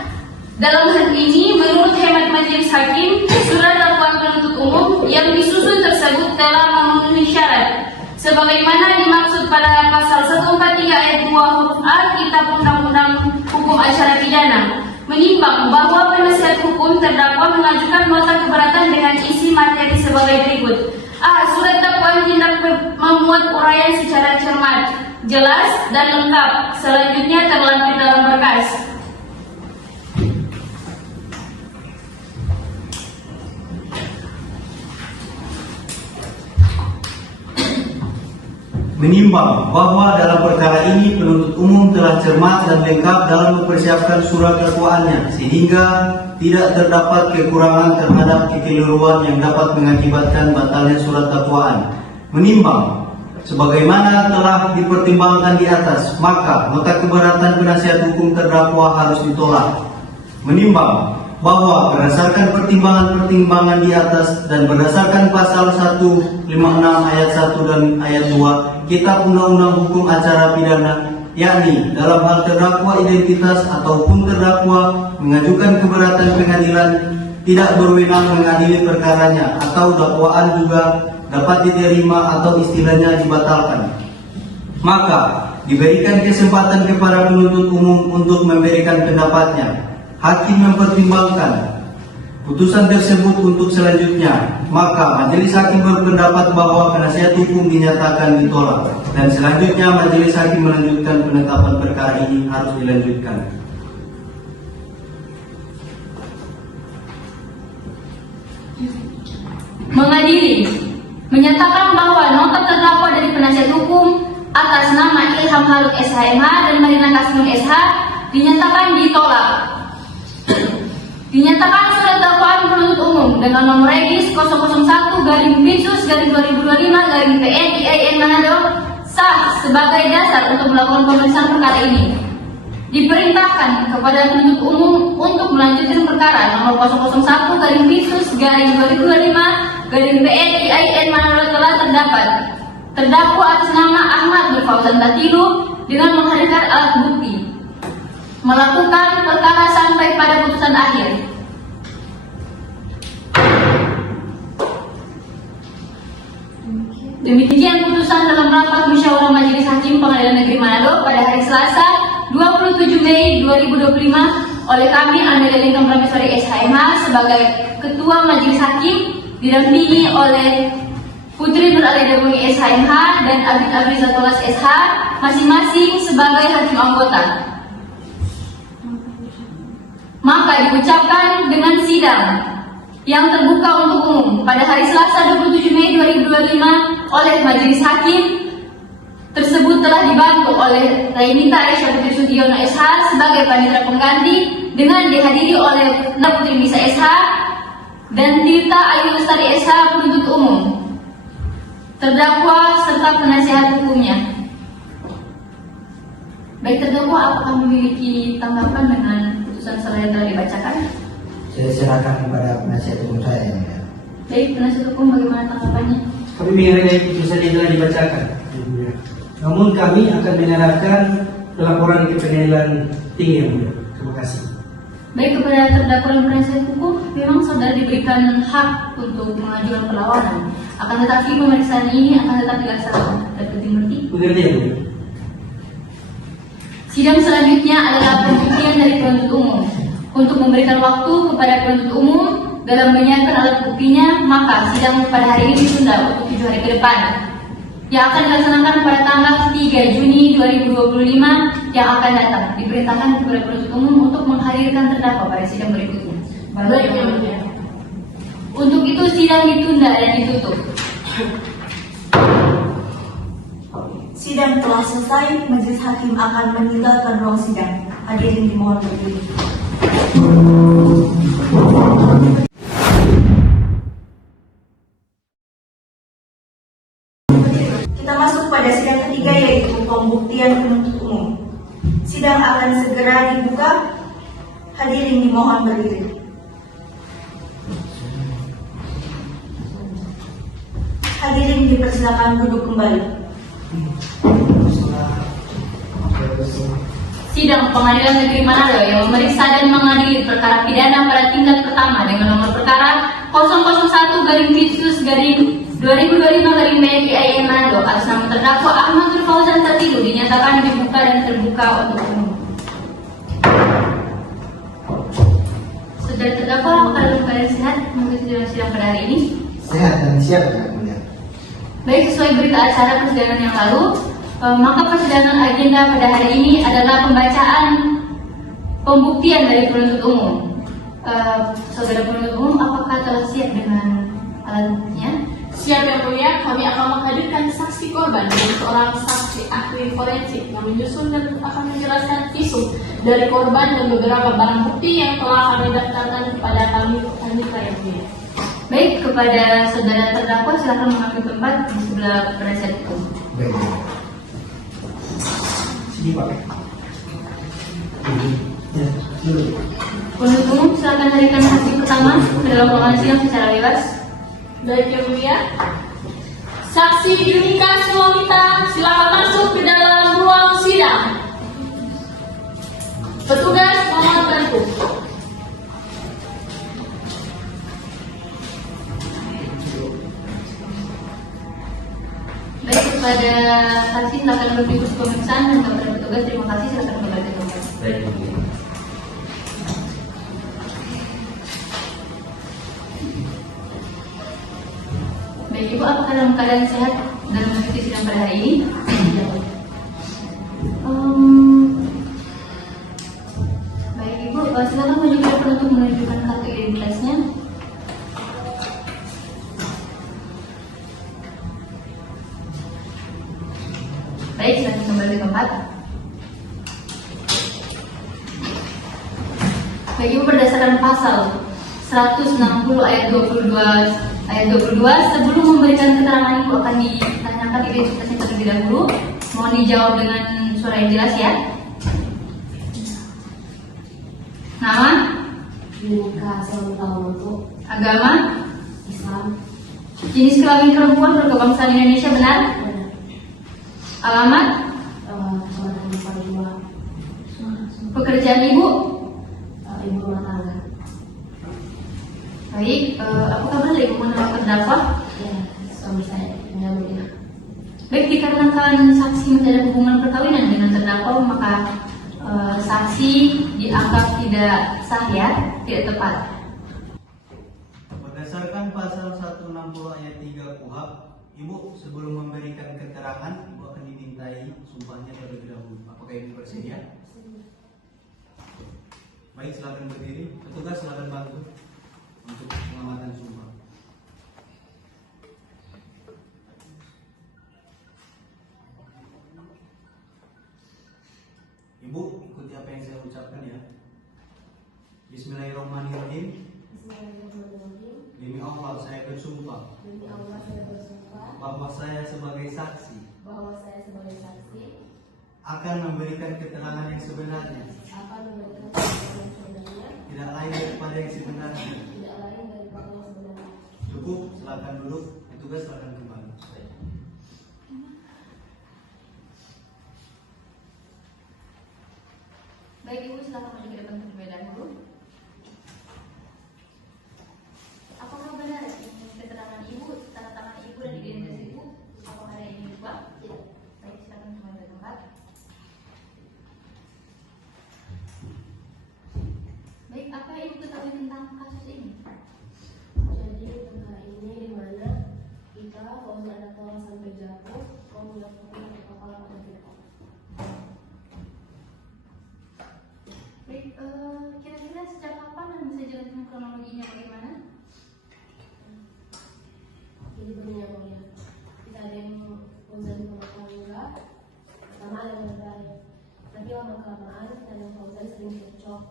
dalam hal ini menurut hemat majelis hakim surat dakwaan penuntut umum yang disusun tersebut telah memenuhi syarat sebagaimana dimaksud pada pasal 143 ayat 2 huruf A Kitab Undang-Undang Hukum Acara Pidana. Menimbang bahwa penasihat hukum terdakwa mengajukan nota keberatan dengan isi materi sebagai berikut. A. Surat dakwaan tindak memuat uraian secara cermat, jelas, dan lengkap. Selanjutnya terlampir dalam berkas. Menimbang bahwa dalam perkara ini penuntut umum telah cermat dan lengkap dalam mempersiapkan surat dakwaannya sehingga tidak terdapat kekurangan terhadap kekeliruan yang dapat mengakibatkan batalnya surat dakwaan. Menimbang sebagaimana telah dipertimbangkan di atas, maka nota keberatan penasihat hukum terdakwa harus ditolak. Menimbang bahwa berdasarkan pertimbangan-pertimbangan di atas dan berdasarkan pasal 156 ayat 1 dan ayat 2 Kitab Undang-Undang Hukum Acara Pidana, yakni dalam hal terdakwa identitas ataupun terdakwa mengajukan keberatan pengadilan tidak berwenang mengadili perkaranya atau dakwaan juga dapat diterima atau istilahnya dibatalkan, maka diberikan kesempatan kepada penuntut umum untuk memberikan pendapatnya. Hakim mempertimbangkan putusan tersebut untuk selanjutnya, maka majelis hakim berpendapat bahwa penasihat hukum dinyatakan ditolak dan selanjutnya majelis hakim melanjutkan penetapan perkara ini harus dilanjutkan. Mengadili menyatakan bahwa nota terdakwa dari penasihat hukum atas nama Ilham Haluk SHMH dan Marina Kasmun SH dinyatakan ditolak. Dinyatakan surat dakwaan penuntut umum dengan nomor regis 001-Binsus-2025-PN Manado sah sebagai dasar untuk melakukan pemeriksaan perkara ini. Diperintahkan kepada penuntut umum untuk melanjutkan perkara nomor 001-Binsus-2025-PN Manado telah terdapat terdakwa atas nama Ahmad Berfauzan Tatilu dengan menghadirkan alat bukti melakukan perkara sampai pada putusan akhir. Demikian putusan dalam rapat musyawarah Majelis Hakim Pengadilan Negeri Manado pada hari Selasa 27 Mei 2025 oleh kami Anelin Prameswari SHMH sebagai Ketua Majelis Hakim didampingi oleh Putri Beralidabungi SHMH dan Abid Abrizatulas SH masing-masing sebagai hakim anggota. Maka diucapkan dengan sidang yang terbuka untuk umum pada hari Selasa 27 Mei 2025 oleh Majelis Hakim tersebut telah dibantu oleh Rainita Aisyah Putri Sudiono SH sebagai panitera pengganti dengan dihadiri oleh Putri Bisa SH dan Tirta Ayu Lestari SH penuntut umum, terdakwa serta penasihat hukumnya. Baik terdakwa, apakah memiliki tanggapan dengan putusan yang telah dibacakan? Saya serahkan kepada penasihat hukum saya yang mulia. Baik, penasihat hukum bagaimana tanggapannya? Kami menghargai putusan yang telah dibacakan. Namun kami akan menyerahkan pelaporan ke pengadilan tinggi yang mulia. Terima kasih. Baik, kepada terdakwa dan penasihat hukum, memang saudara diberikan hak untuk mengajukan perlawanan. Akan tetapi pemeriksaan ini akan tetap dilaksanakan. Dapat dimengerti? Mengerti ya, Bu? Sidang selanjutnya adalah pembuktian dari penuntut umum. Untuk memberikan waktu kepada penuntut umum dalam menyiapkan alat buktinya, maka sidang pada hari ini ditunda untuk 7 hari ke depan, yang akan dilaksanakan pada tanggal 3 Juni 2025 yang akan datang. Diperintahkan kepada penuntut umum untuk menghadirkan terdakwa pada sidang berikutnya. Baik, Yang Mulia. Untuk itu sidang ditunda dan ditutup. Sidang telah selesai, majelis hakim akan meninggalkan ruang sidang. Hadirin dimohon berdiri. Kita masuk pada sidang ketiga, yaitu pembuktian penuntut umum. Sidang akan segera dibuka. Hadirin dimohon berdiri. Hadirin dipersilakan duduk kembali. Sidang Pengadilan Negeri Manado yang memeriksa dan mengadili perkara pidana pada tingkat pertama dengan nomor perkara 001-2025-BMI Manado atas nama terdakwa Ahmad Fauzan Tertidu dinyatakan dibuka dan terbuka untuk umum. Saudara terdakwa, apakah dalam keadaan sehat mengikuti sidang pada hari ini? Sehat dan siap Yang Mulia. Baik, sesuai berita acara persidangan yang lalu, maka persidangan agenda pada hari ini adalah pembacaan pembuktian dari penuntut umum. Saudara penuntut umum, apakah telah siap dengan alat buktinya? Siap Yang Mulia, kami akan menghadirkan saksi korban dan seorang saksi ahli forensik yang menyusun dan akan menjelaskan isu dari korban dan beberapa barang bukti yang telah kami daftarkan kepada kami Yang Mulia. Baik, kepada saudara terdakwa silakan mengambil tempat di sebelah penasihat hukum. Baik. Sini, Pak. Ya, dulu. Penuntut umum silakan hadirkan saksi pertama ke dalam ruangan sidang secara bebas. Baik Yang Mulia. Saksi Yunika Sulawita, silakan masuk ke dalam ruang sidang. Petugas mohon bantu. Baik, kepada saksi silakan berikut pemeriksaan dan kepada petugas terima kasih silakan kembali ke tempat. Baik, Bu. Baik, Ibu, apakah dalam keadaan sehat dalam mengikuti sidang pada hari ini? Baik, Ibu, silakan menunjukkan penuntut menunjukkan kartu identitasnya. Baik, silakan kembali ke tempat. Baik, Ibu, berdasarkan pasal 160 ayat 22 sebelum memberikan keterangan Ibu akan ditanyakan identitasnya terlebih dahulu. Mohon dijawab dengan suara yang jelas ya. Nama, Yunika Sulawita, agama, Islam, jenis kelamin perempuan berkebangsaan Indonesia benar, benar. alamat, Kecamatan Padua, pekerjaan Ibu. ibu rumah tangga. Baik, apa kabar dari Ibu mengenal terdakwa? Ya, suami saya Yang Mulia. Baik, dikarenakan saksi masih ada hubungan perkawinan dengan terdakwa, maka saksi dianggap tidak sah ya, tidak tepat. Berdasarkan pasal 160 ayat 3 KUHP, Ibu sebelum memberikan keterangan, Ibu akan dimintai sumpahnya terlebih dahulu. Apakah Ibu bersedia? Baik, silakan berdiri. Petugas silakan bantu untuk pengamatan sumpah. Ibu, ikuti apa yang saya ucapkan ya. Bismillahirrahmanirrahim. Bismillahirrahmanirrahim. Demi Allah saya bersumpah Demi Allah saya bersumpah bahwa saya sebagai saksi bahwa saya sebagai saksi akan memberikan keterangan yang sebenarnya, akan memberikan keterangan yang sebenarnya, tidak lain daripada yang sebenarnya. tidak lain daripada yang sebenarnya. Cukup, silakan duduk. Petugas silakan kembali. Baik, Ibu, silakan maju ke depan terlebih dahulu. Apakah benar ini keterangan Ibu, tanda tangan Ibu kasus ini? Jadi perkara ini di mana kita kalau ada tolak sampai jatuh, kalau melakukan kepala pada kita. Baik, kira-kira sejak kapan dan bisa jelaskan kronologinya bagaimana? Jadi begini ya Bang ya, kita ada yang Fauzan rumah tangga, pertama ada yang berbalik. Tapi lama-kelamaan dan Fauzan sering cocok.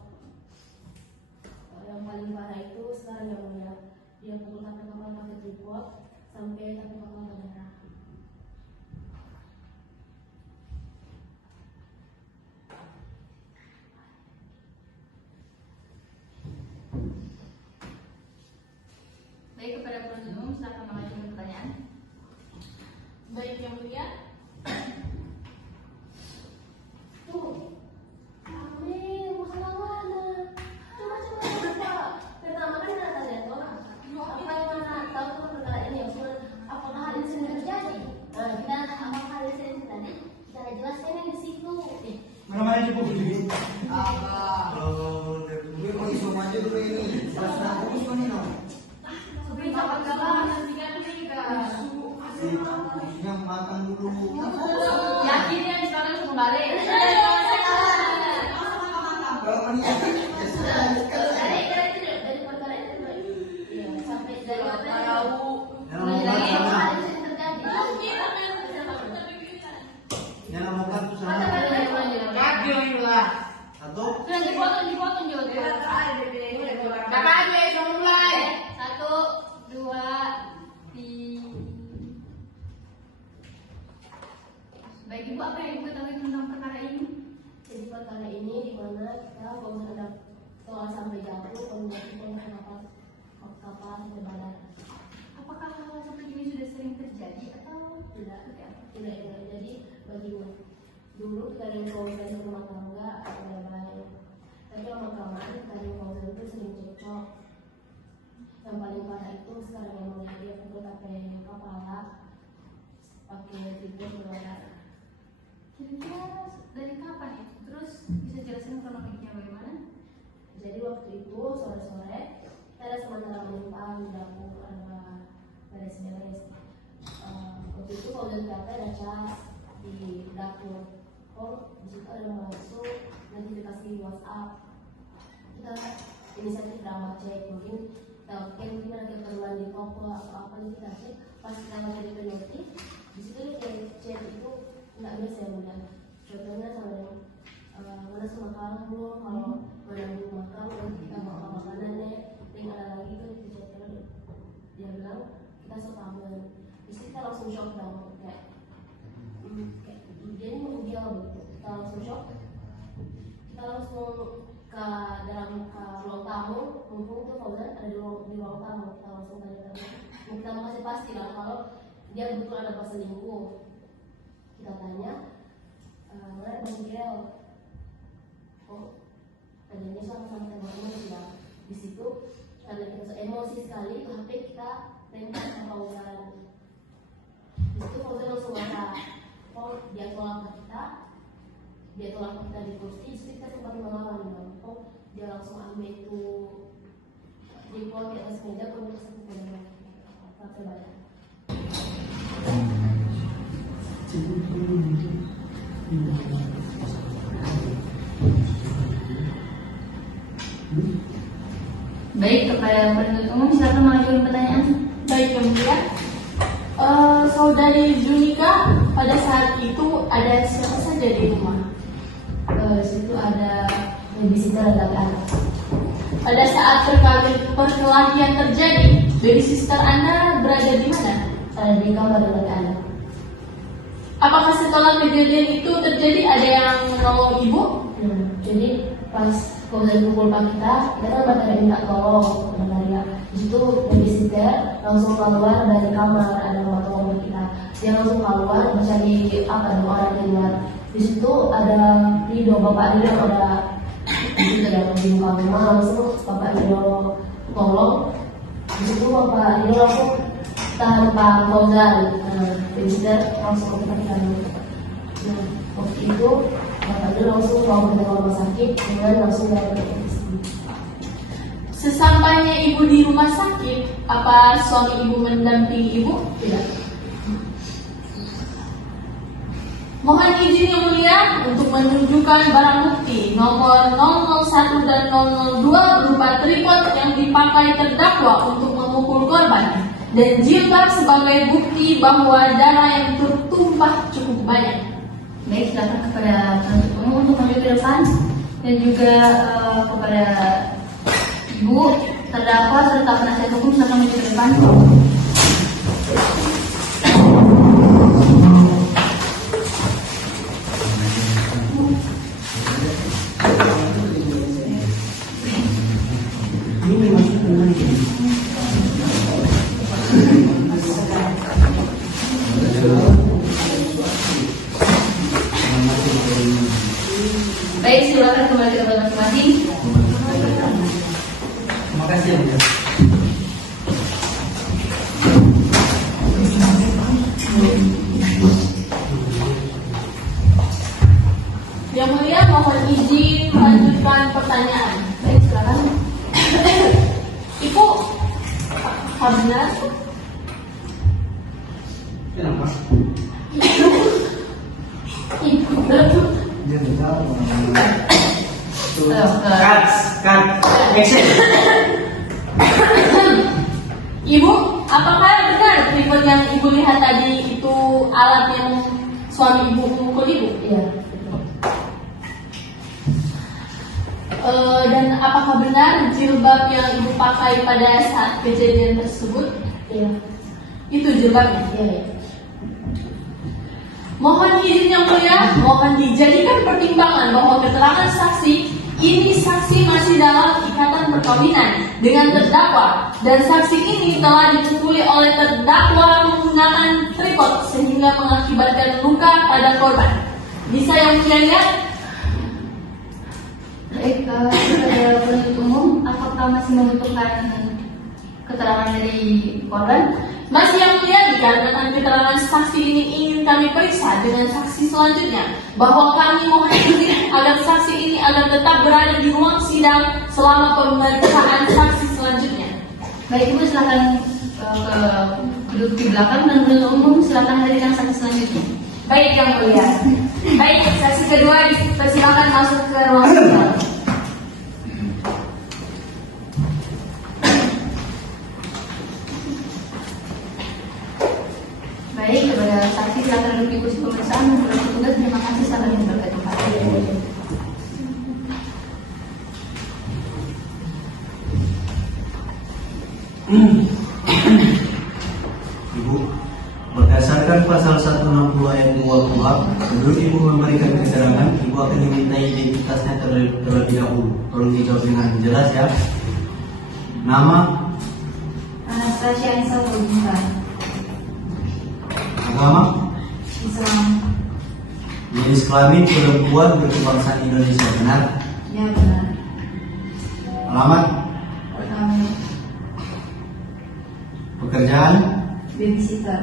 Yang paling parah itu sekarang yang mulia, dia pukul kaki kapal pakai tripod sampai kaki kapal berdarah. Baik, kepada penuntut umum silakan mengajukan pertanyaan. Baik yang mulia, Tuh, Amin, masalah mana? Coba. Pertama kan kita tanya tolak. Apa yang mana tahu tentang perkara ini? Apakah hal ini sering terjadi? Nah, kita apakah hal ini sering terjadi? Kita jelaskan yang di situ. Mana-mana di buku ini. Gue mau isom aja dulu ini. Serasa aku isom ini no. sebelum dapat kalah nanti kan nikah. Isinya makan dulu. Yakin yang sekarang kembali. Kalau mana yakin, ya sudah. Dari perkara ini, ya sampai dari Tahu. Jangan hal ini sering terjadi. Jangan makan tuh sana. Satu. Sudah dipotong juga. Kapan aja yang mulai? 1, 2, 3. Baik Ibu, apa yang Ibu ketahui tentang perkara ini? Jadi perkara ini di mana kita kalau ada soal sampai jatuh, kemudian kapal sampai badan. Apakah hal seperti ini sudah sering terjadi atau Tidak, seperti apa? tidak. Jadi bagaimana? Dulu kita yang Fauzan rumah tangga ada baik, tapi lama-kelamaan dari Fauzan itu sering cocok. Yang paling parah itu sekarang yang melihat dia pukul pakai kepala, pakai tripod berdarah. Kira-kira dari kapan ya? Terus bisa jelaskan kronologinya bagaimana? Jadi waktu itu sore-sore kita ada sementara menumpang di dapur ada beres-beres. Waktu itu kalau udah ternyata ada cas di dapur. Oh, di situ ada masuk notifikasi WhatsApp. Kita inisiatif drama cek mungkin mungkin ada keperluan di toko atau apa nih kita cek. Pas kita lagi di notif, di situ chat itu nggak biasa ya mudah. Contohnya sama mana sama kamu kalau mana belum makan nanti kita bawa makanannya. Tinggal ada lagi tuh di chat dia bilang kita sekaman. Di situ kita langsung shock dong kayak dia ini menjual begitu. Kita langsung shock. Kita langsung ke dalam ruang tamu, mumpung tuh Fauzan ada di ruang tamu, kita langsung tanya-tanya. Kita mau kasih pasti lah kalau dia betul ada pas selingkuh. Kita tanya, mana Bang Gel? Oh, tadinya sama-sama teman-teman sudah di situ. Karena kita emosi sekali, HP kita tembak sama Fauzan. Di situ Fauzan langsung marah. Oh, dia tolak kita di kursi, jadi kita sempat melawan Bang. Oh, dia langsung ambil itu tripod di atas meja, kemudian kita sampai badan. Baik, kepada penuntut umum silakan mengajukan pertanyaan. Baik yang mulia, saudari Junika pada saat itu ada siapa saja di rumah? Di situ ada babysitter dan anak. Pada saat perkelahian terjadi, babysitter Anda berada di mana? Ada di kamar dengan anak. Apakah setelah kejadian itu terjadi ada yang menolong ibu? Jadi pas Fauzan pukul pak kita kan bakal minta tolong kepada dia. Di situ babysitter langsung keluar dari kamar, ada yang mau tolong kita. Dia langsung keluar mencari apa dong orang di luar. Di situ ada Rido, bapak Rido ada di situ ada di muka rumah, langsung bapak Rido tolong. Di situ bapak Rido langsung tahan Pak Fauzan. Babysitter langsung ke kita dulu. Waktu itu bapak Rido langsung bawa ke rumah sakit, kemudian langsung dari Sesampainya ibu di rumah sakit, apa suami ibu mendampingi ibu? Tidak. Mohon izin yang mulia untuk menunjukkan barang bukti nomor 001 dan 002 berupa tripod yang dipakai terdakwa untuk memukul korban dan jilbab sebagai bukti bahwa darah yang tertumpah cukup banyak. Baik, silakan kepada penuntut umum untuk maju ke depan dan juga kepada ibu terdakwa serta penasihat hukum silakan maju ke depan. Baik, silakan kembali ke tempat masing-masing. Terima kasih yang mulia. Yang mulia mohon izin melanjutkan pertanyaan. Baik, silakan. Ibu, apa benar? Kenapa? Dia tahu. Cut. Action. Ibu, apakah benar tripod yang ibu lihat tadi itu alat yang suami ibu memukul ibu? Iya. Dan apakah benar jilbab yang ibu pakai pada saat kejadian tersebut? Iya. Itu jilbabnya? Iya. Mohon izin yang mulia, mohon dijadikan pertimbangan bahwa keterangan saksi ini saksi masih dalam ikatan perkawinan dengan terdakwa dan saksi ini telah dipukuli oleh terdakwa menggunakan tripod sehingga mengakibatkan luka pada korban. Bisa yang mulia lihat? Baik, kepada penuntut umum, apakah masih membutuhkan keterangan dari korban? Masih yang mulia, dikarenakan keterangan saksi ini ingin kami periksa dengan saksi selanjutnya, bahwa kami mohon izin agar saksi ini agar tetap berada di ruang sidang selama pemeriksaan saksi selanjutnya. Baik, ibu silakan duduk di belakang dan penuntut umum silakan hadirkan saksi selanjutnya. Baik yang mulia. Baik, saksi kedua dipersilakan masuk ke ruang sidang. Baik, kepada saksi silakan duduk di kursi pemeriksaan. Kepada petugas terima kasih silakan duduk ke tempat. Ibu, berdasarkan pasal 160 ayat 2 KUHP, sebelum ibu memberikan keterangan, ibu akan diminta identitasnya terlebih dahulu. Tolong dijawab dengan jelas ya. Nama, Anastasia Isa Bukan. agama, Islam. jenis kelamin perempuan berkebangsaan Indonesia, benar? Ya benar. Alamat, Kami pekerjaan. babysitter.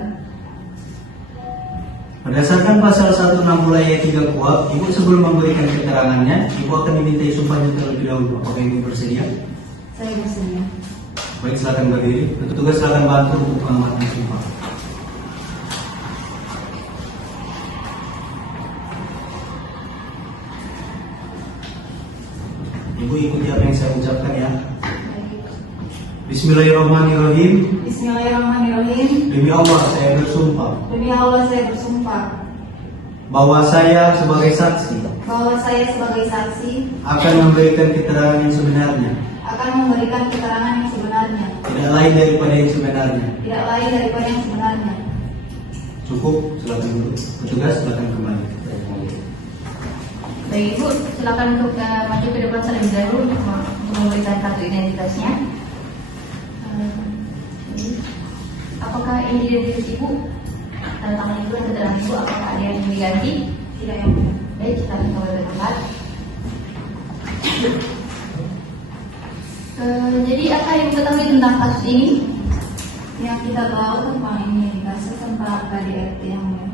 Berdasarkan pasal 160 ayat 3 KUHP, ibu sebelum memberikan keterangannya, ibu akan dimintai sumpahnya terlebih dahulu. Apakah ibu bersedia? Saya bersedia. Baik, silakan berdiri. Petugas silakan bantu untuk mengamankan sumpah. Ibu ikuti apa yang saya ucapkan ya. Bismillahirrahmanirrahim. Bismillahirrahmanirrahim. Demi Allah saya bersumpah Demi Allah saya bersumpah bahwa saya sebagai saksi bahwa saya sebagai saksi akan memberikan keterangan yang sebenarnya, akan memberikan keterangan yang sebenarnya, tidak lain daripada yang sebenarnya. tidak lain daripada yang sebenarnya. Cukup, silakan dulu. Petugas silakan kembali. Baik ibu, silakan maju ke depan terlebih dahulu untuk memberikan kartu identitasnya. Apakah ini identitas ibu? Tanda tangan ibu dan keterangan ibu apakah ada yang diganti? Tidak yang mulia. Baik, kita akan kembali ke tempat. Jadi apa yang ketahui tentang kasus ini? Yang kita tahu tentang ini kasus tentang KDRT yang mulia.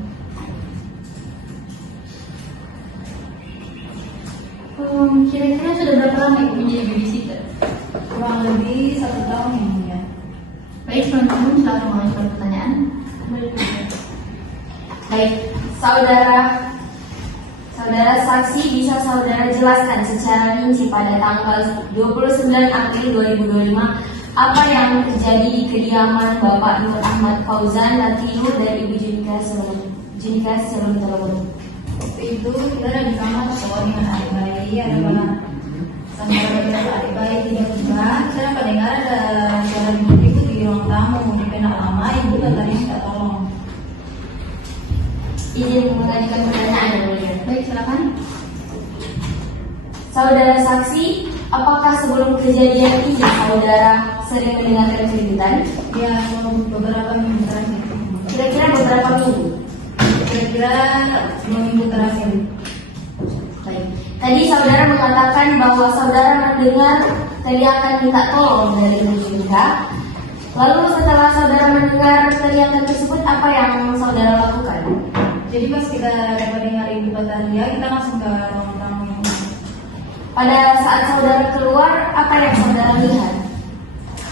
Kira-kira sudah berapa lama ibu menjadi babysitter? Kurang lebih Baik, penuntut umum silakan mengajukan pertanyaan. Baik, saudara saksi, bisa saudara jelaskan secara rinci pada tanggal 29 April 2025 apa yang terjadi di kediaman Bapak Nur Ahmad Fauzan Latinur dan Ibu Junika Seluntelur? Itu kita ada di kamar sekolah dengan adik bayi, ada sama beberapa adik bayi tiba-tiba saya dapat dengar ada suara bunyi itu di ruang tamu di penak lama, ibu tadi minta tolong. Izin mengajukan pertanyaan yang mulia. Baik, silakan. Saudara saksi, apakah sebelum kejadian ini saudara sering mendengarkan keributan? Ya, beberapa minggu terakhir. Kira-kira beberapa minggu. Kira-kira 2 minggu terakhir. Baik. Tadi saudara mengatakan bahwa saudara mendengar teriakan minta tolong dari Ibu Junika. Lalu setelah saudara mendengar teriakan tersebut, apa yang saudara lakukan? Jadi pas kita dapat dengar ibu berteriak, kita langsung ke ruang tamu. Pada saat saudara keluar, apa yang saudara lihat?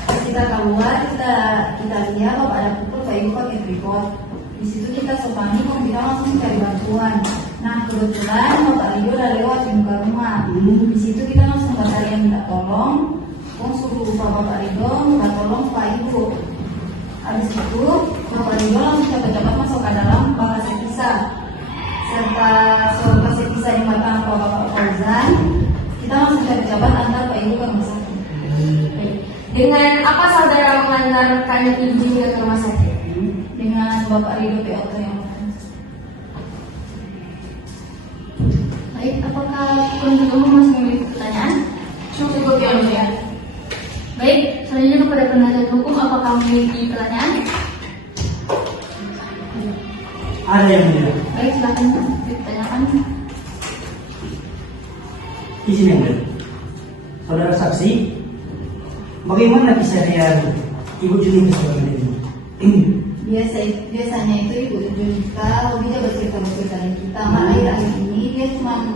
Pas kita keluar, kita lihat kalau ada pukul kayak ibu pakai tripod. Di situ kita sopani, kita langsung cari bantuan. Nah kebetulan Bapak Rido udah lewat di muka rumah. Di situ kita langsung cari yang minta tolong. Suruh Bapak Rido minta tolong Pak Ibu. Habis itu Bapak Rido langsung cepat-cepat masuk ke dalam bak sepisa. Serta soal sepisa di mata Bapak Fauzan, kita langsung cepat-cepat antar Pak Ibu ke rumah sakit. Dengan apa saudara mengantarkan Ibu Junika ke rumah sakit? Dengan Bapak Rido POT yang Baik, apakah penuntut umum masih memiliki pertanyaan? Cukup yang mulia. Baik, selanjutnya kepada penasihat hukum, apakah memiliki pertanyaan? Ada yang mulia. Baik, silakan ditanyakan. Izin yang mulia. Saudara saksi, bagaimana keseharian Ibu Junika sebagai ini? biasanya itu Ibu Junika lebih coba cerita dari kita. Malah akhir-akhir ini dia cuma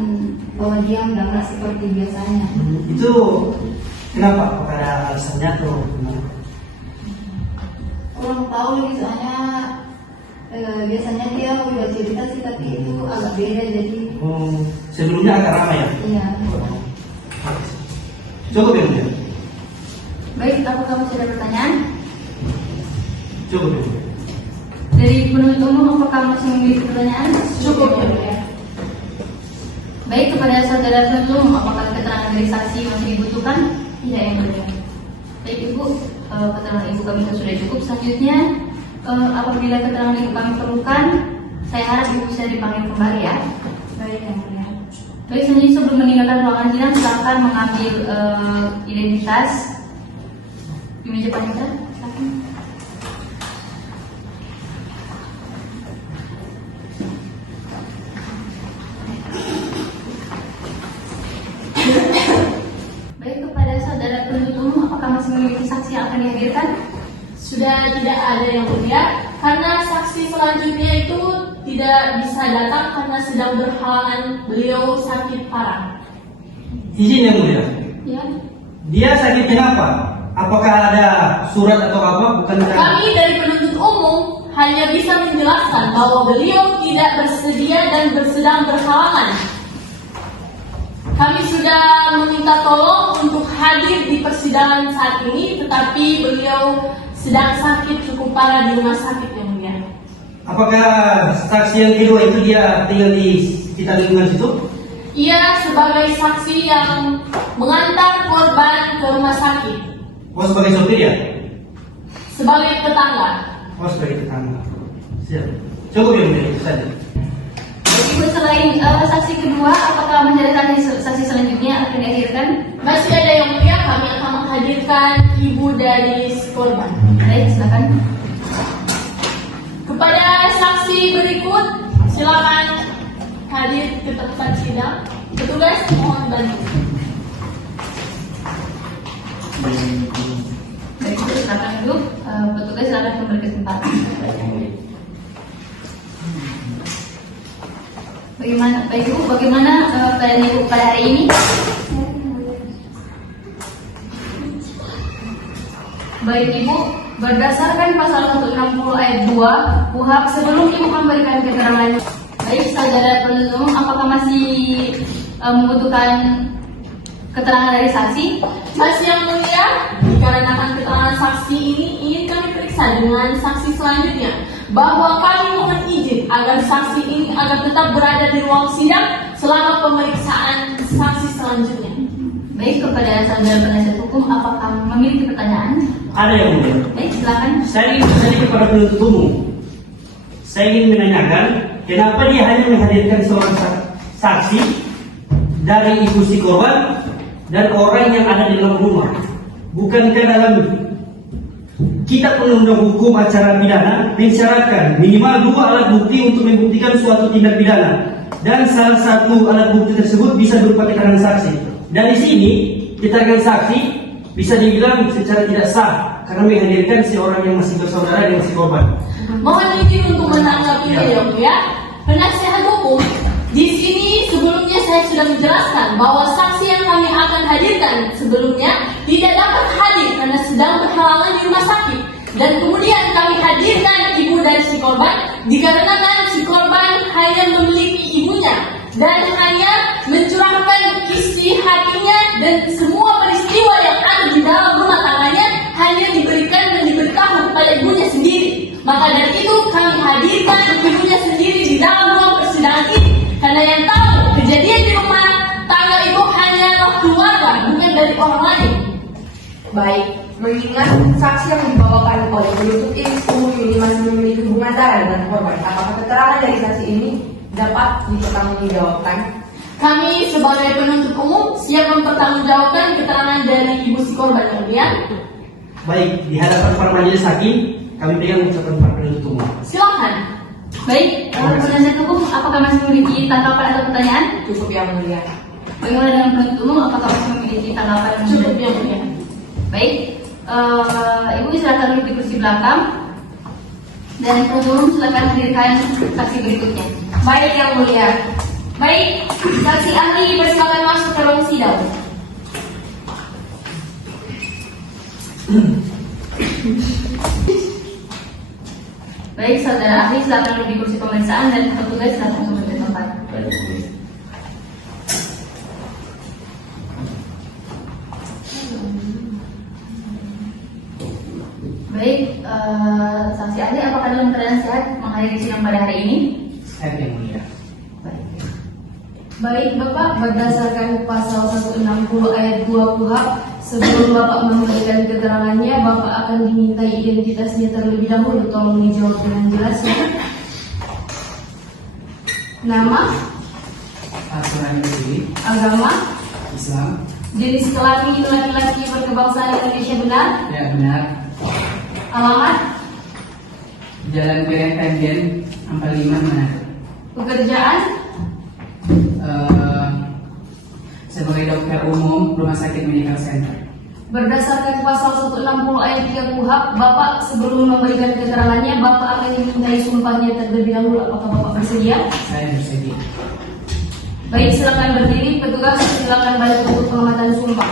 bawa diam dan nggak seperti biasanya. Itu kenapa? Apakah ada alasannya atau gimana? Kurang tahu lagi soalnya biasanya dia mau cerita sih tapi itu agak beda jadi Sebelumnya agak ramai ya? iya. Cukup ya mulia? Baik, apakah masih ada pertanyaan? Cukup ya mulia? Dari penuntut umum, apakah masih memiliki pertanyaan? Cukup yang mulia. Baik, kepada saudara penuntut umum, apakah keterangan dari saksi masih dibutuhkan? Tidak, yang mulia. Baik, Ibu, keterangan Ibu kami sudah cukup. Selanjutnya, apabila keterangan Ibu kami perlukan, saya harap Ibu bisa dipanggil kembali ya. Baik yang mulia. Baik, selanjutnya sebelum meninggalkan ruangan sidang, silakan mengambil identitas di meja panitia. Silakan. Baik, kepada saudara penuntut umum, apakah masih memiliki saksi yang akan dihadirkan? Sudah tidak ada yang mulia, karena saksi selanjutnya itu tidak bisa datang karena sedang berhalangan, beliau sakit parah. Izin yang mulia. Ya. Dia sakitnya apa? Apakah ada surat atau apa? Bukankah Kami dari penuntut umum hanya bisa menjelaskan bahwa beliau tidak bersedia dan sedang berhalangan. Kami sudah meminta tolong untuk hadir di persidangan saat ini, tetapi beliau sedang sakit cukup parah di rumah sakit yang mulia. apakah saksi yang kedua itu dia tinggal di sekitar lingkungan situ? Ia sebagai saksi yang mengantar korban ke rumah sakit, Oh sebagai sopir ya? sebagai tetangga. Oh sebagai tetangga. Siap. Cukup ya mulia, itu saja. Ibu, selain saksi kedua, apakah masih ada saksi selanjutnya akan dihadirkan? Masih ada yang mulia, kami akan menghadirkan ibu dari si korban. Baik, silakan. Kepada saksi berikut, silakan hadir ke tempat sidang. Petugas mohon bantu. Baik, itu silakan duduk. Petugas silakan kembali ke tempat. Bagaimana, Baik Ibu, bagaimana keadaan Ibu pada hari ini? Baik Ibu, Berdasarkan pasal 160 ayat 2 KUHP, sebelum ibu memberikan keterangan, baik saudara penuntut umum, apakah masih membutuhkan keterangan dari saksi? Saksi yang mulia, dikarenakan keterangan saksi ini ingin kami periksa dengan saksi selanjutnya, bahwa kami mohon izin agar saksi ini agar tetap berada di ruang sidang selama pemeriksaan saksi selanjutnya. Baik, kepada saudara penasihat hukum, apakah memiliki pertanyaan? Ada yang mulia. Baik, silakan. Saya kepada penuntut umum. Saya ingin menanyakan kenapa dia hanya menghadirkan seorang saksi dari ibu si korban dan orang yang ada di dalam rumah. Bukankah dalam Kitab Undang-Undang Hukum Acara Pidana mensyaratkan minimal 2 alat bukti untuk membuktikan suatu tindak pidana, dan salah satu alat bukti tersebut bisa berupa keterangan saksi. Dari sini keterangan saksi bisa dibilang secara tidak sah karena menghadirkan seorang yang masih bersaudara dengan si korban. Mohon izin untuk menanggapinya ya mulia. Penasihat hukum, di sini sebelumnya saya sudah menjelaskan bahwa saksi yang kami akan hadirkan sebelumnya tidak dapat hadir karena sedang berhalangan di rumah sakit, dan kemudian kami hadirkan ibu dari si korban dikarenakan si korban hanya memiliki ibunya dan hanya mencurahkan isi hatinya, dan semua peristiwa yang ada di dalam rumah tangganya hanya diberikan dan diberitahu kepada ibunya sendiri. Maka dari itu kami hadirkan ibunya sendiri di dalam ruang persidangan ini, karena yang tahu kejadian di rumah tangga itu hanyalah keluarga, bukan dari orang lain. Baik, mengingat saksi yang dibawakan oleh penuntut umum ini masih memiliki hubungan darah dengan korban, apakah keterangan dari saksi ini dapat dipertanggungjawabkan? Kami sebagai penuntut umum siap mempertanggungjawabkan keterangan dari ibu si korban yang mulia. Baik, di hadapan para majelis hakim kami pegang ucapan para penuntut umum. Silakan. Baik, penasihat hukum, apakah masih memiliki tanggapan atau pertanyaan? Cukup yang mulia. Bagaimana dengan penuntut umum, apakah masih memiliki tanggapan? Cukup yang mulia. Baik, ibu silakan duduk di kursi belakang, dan penuntut umum silakan hadirkan saksi berikutnya. Baik yang mulia. Baik, saksi ahli persilakan masuk ke ruang sidang. Baik, saudara ahli silakan duduk di kursi pemeriksaan, dan petugas silakan kembali ke tempat. Baik, saksi ahli, apakah dalam keadaan sehat menghadiri sidang pada hari ini? Saya yang mulia. Baik Bapak, berdasarkan pasal 160 ayat 2 KUHP, sebelum Bapak memberikan keterangannya, Bapak akan dimintai identitasnya terlebih dahulu. Tolong dijawab dengan jelas ya. Nama, Aturan berdiri, agama, Islam, jenis kelamin laki-laki berkebangsaan Indonesia benar, ya benar. alamat, Jalan Peren Kandian, Ampel 5 Manado. pekerjaan, Sebagai dokter umum Rumah Sakit Medical Center. berdasarkan pasal 160 ayat 3 KUHP, Bapak sebelum memberikan keterangannya, Bapak akan dimintai sumpahnya terlebih dahulu. Apakah Bapak bersedia? Saya bersedia. Baik, silakan berdiri. Petugas silakan balik untuk pengamatan sumpah.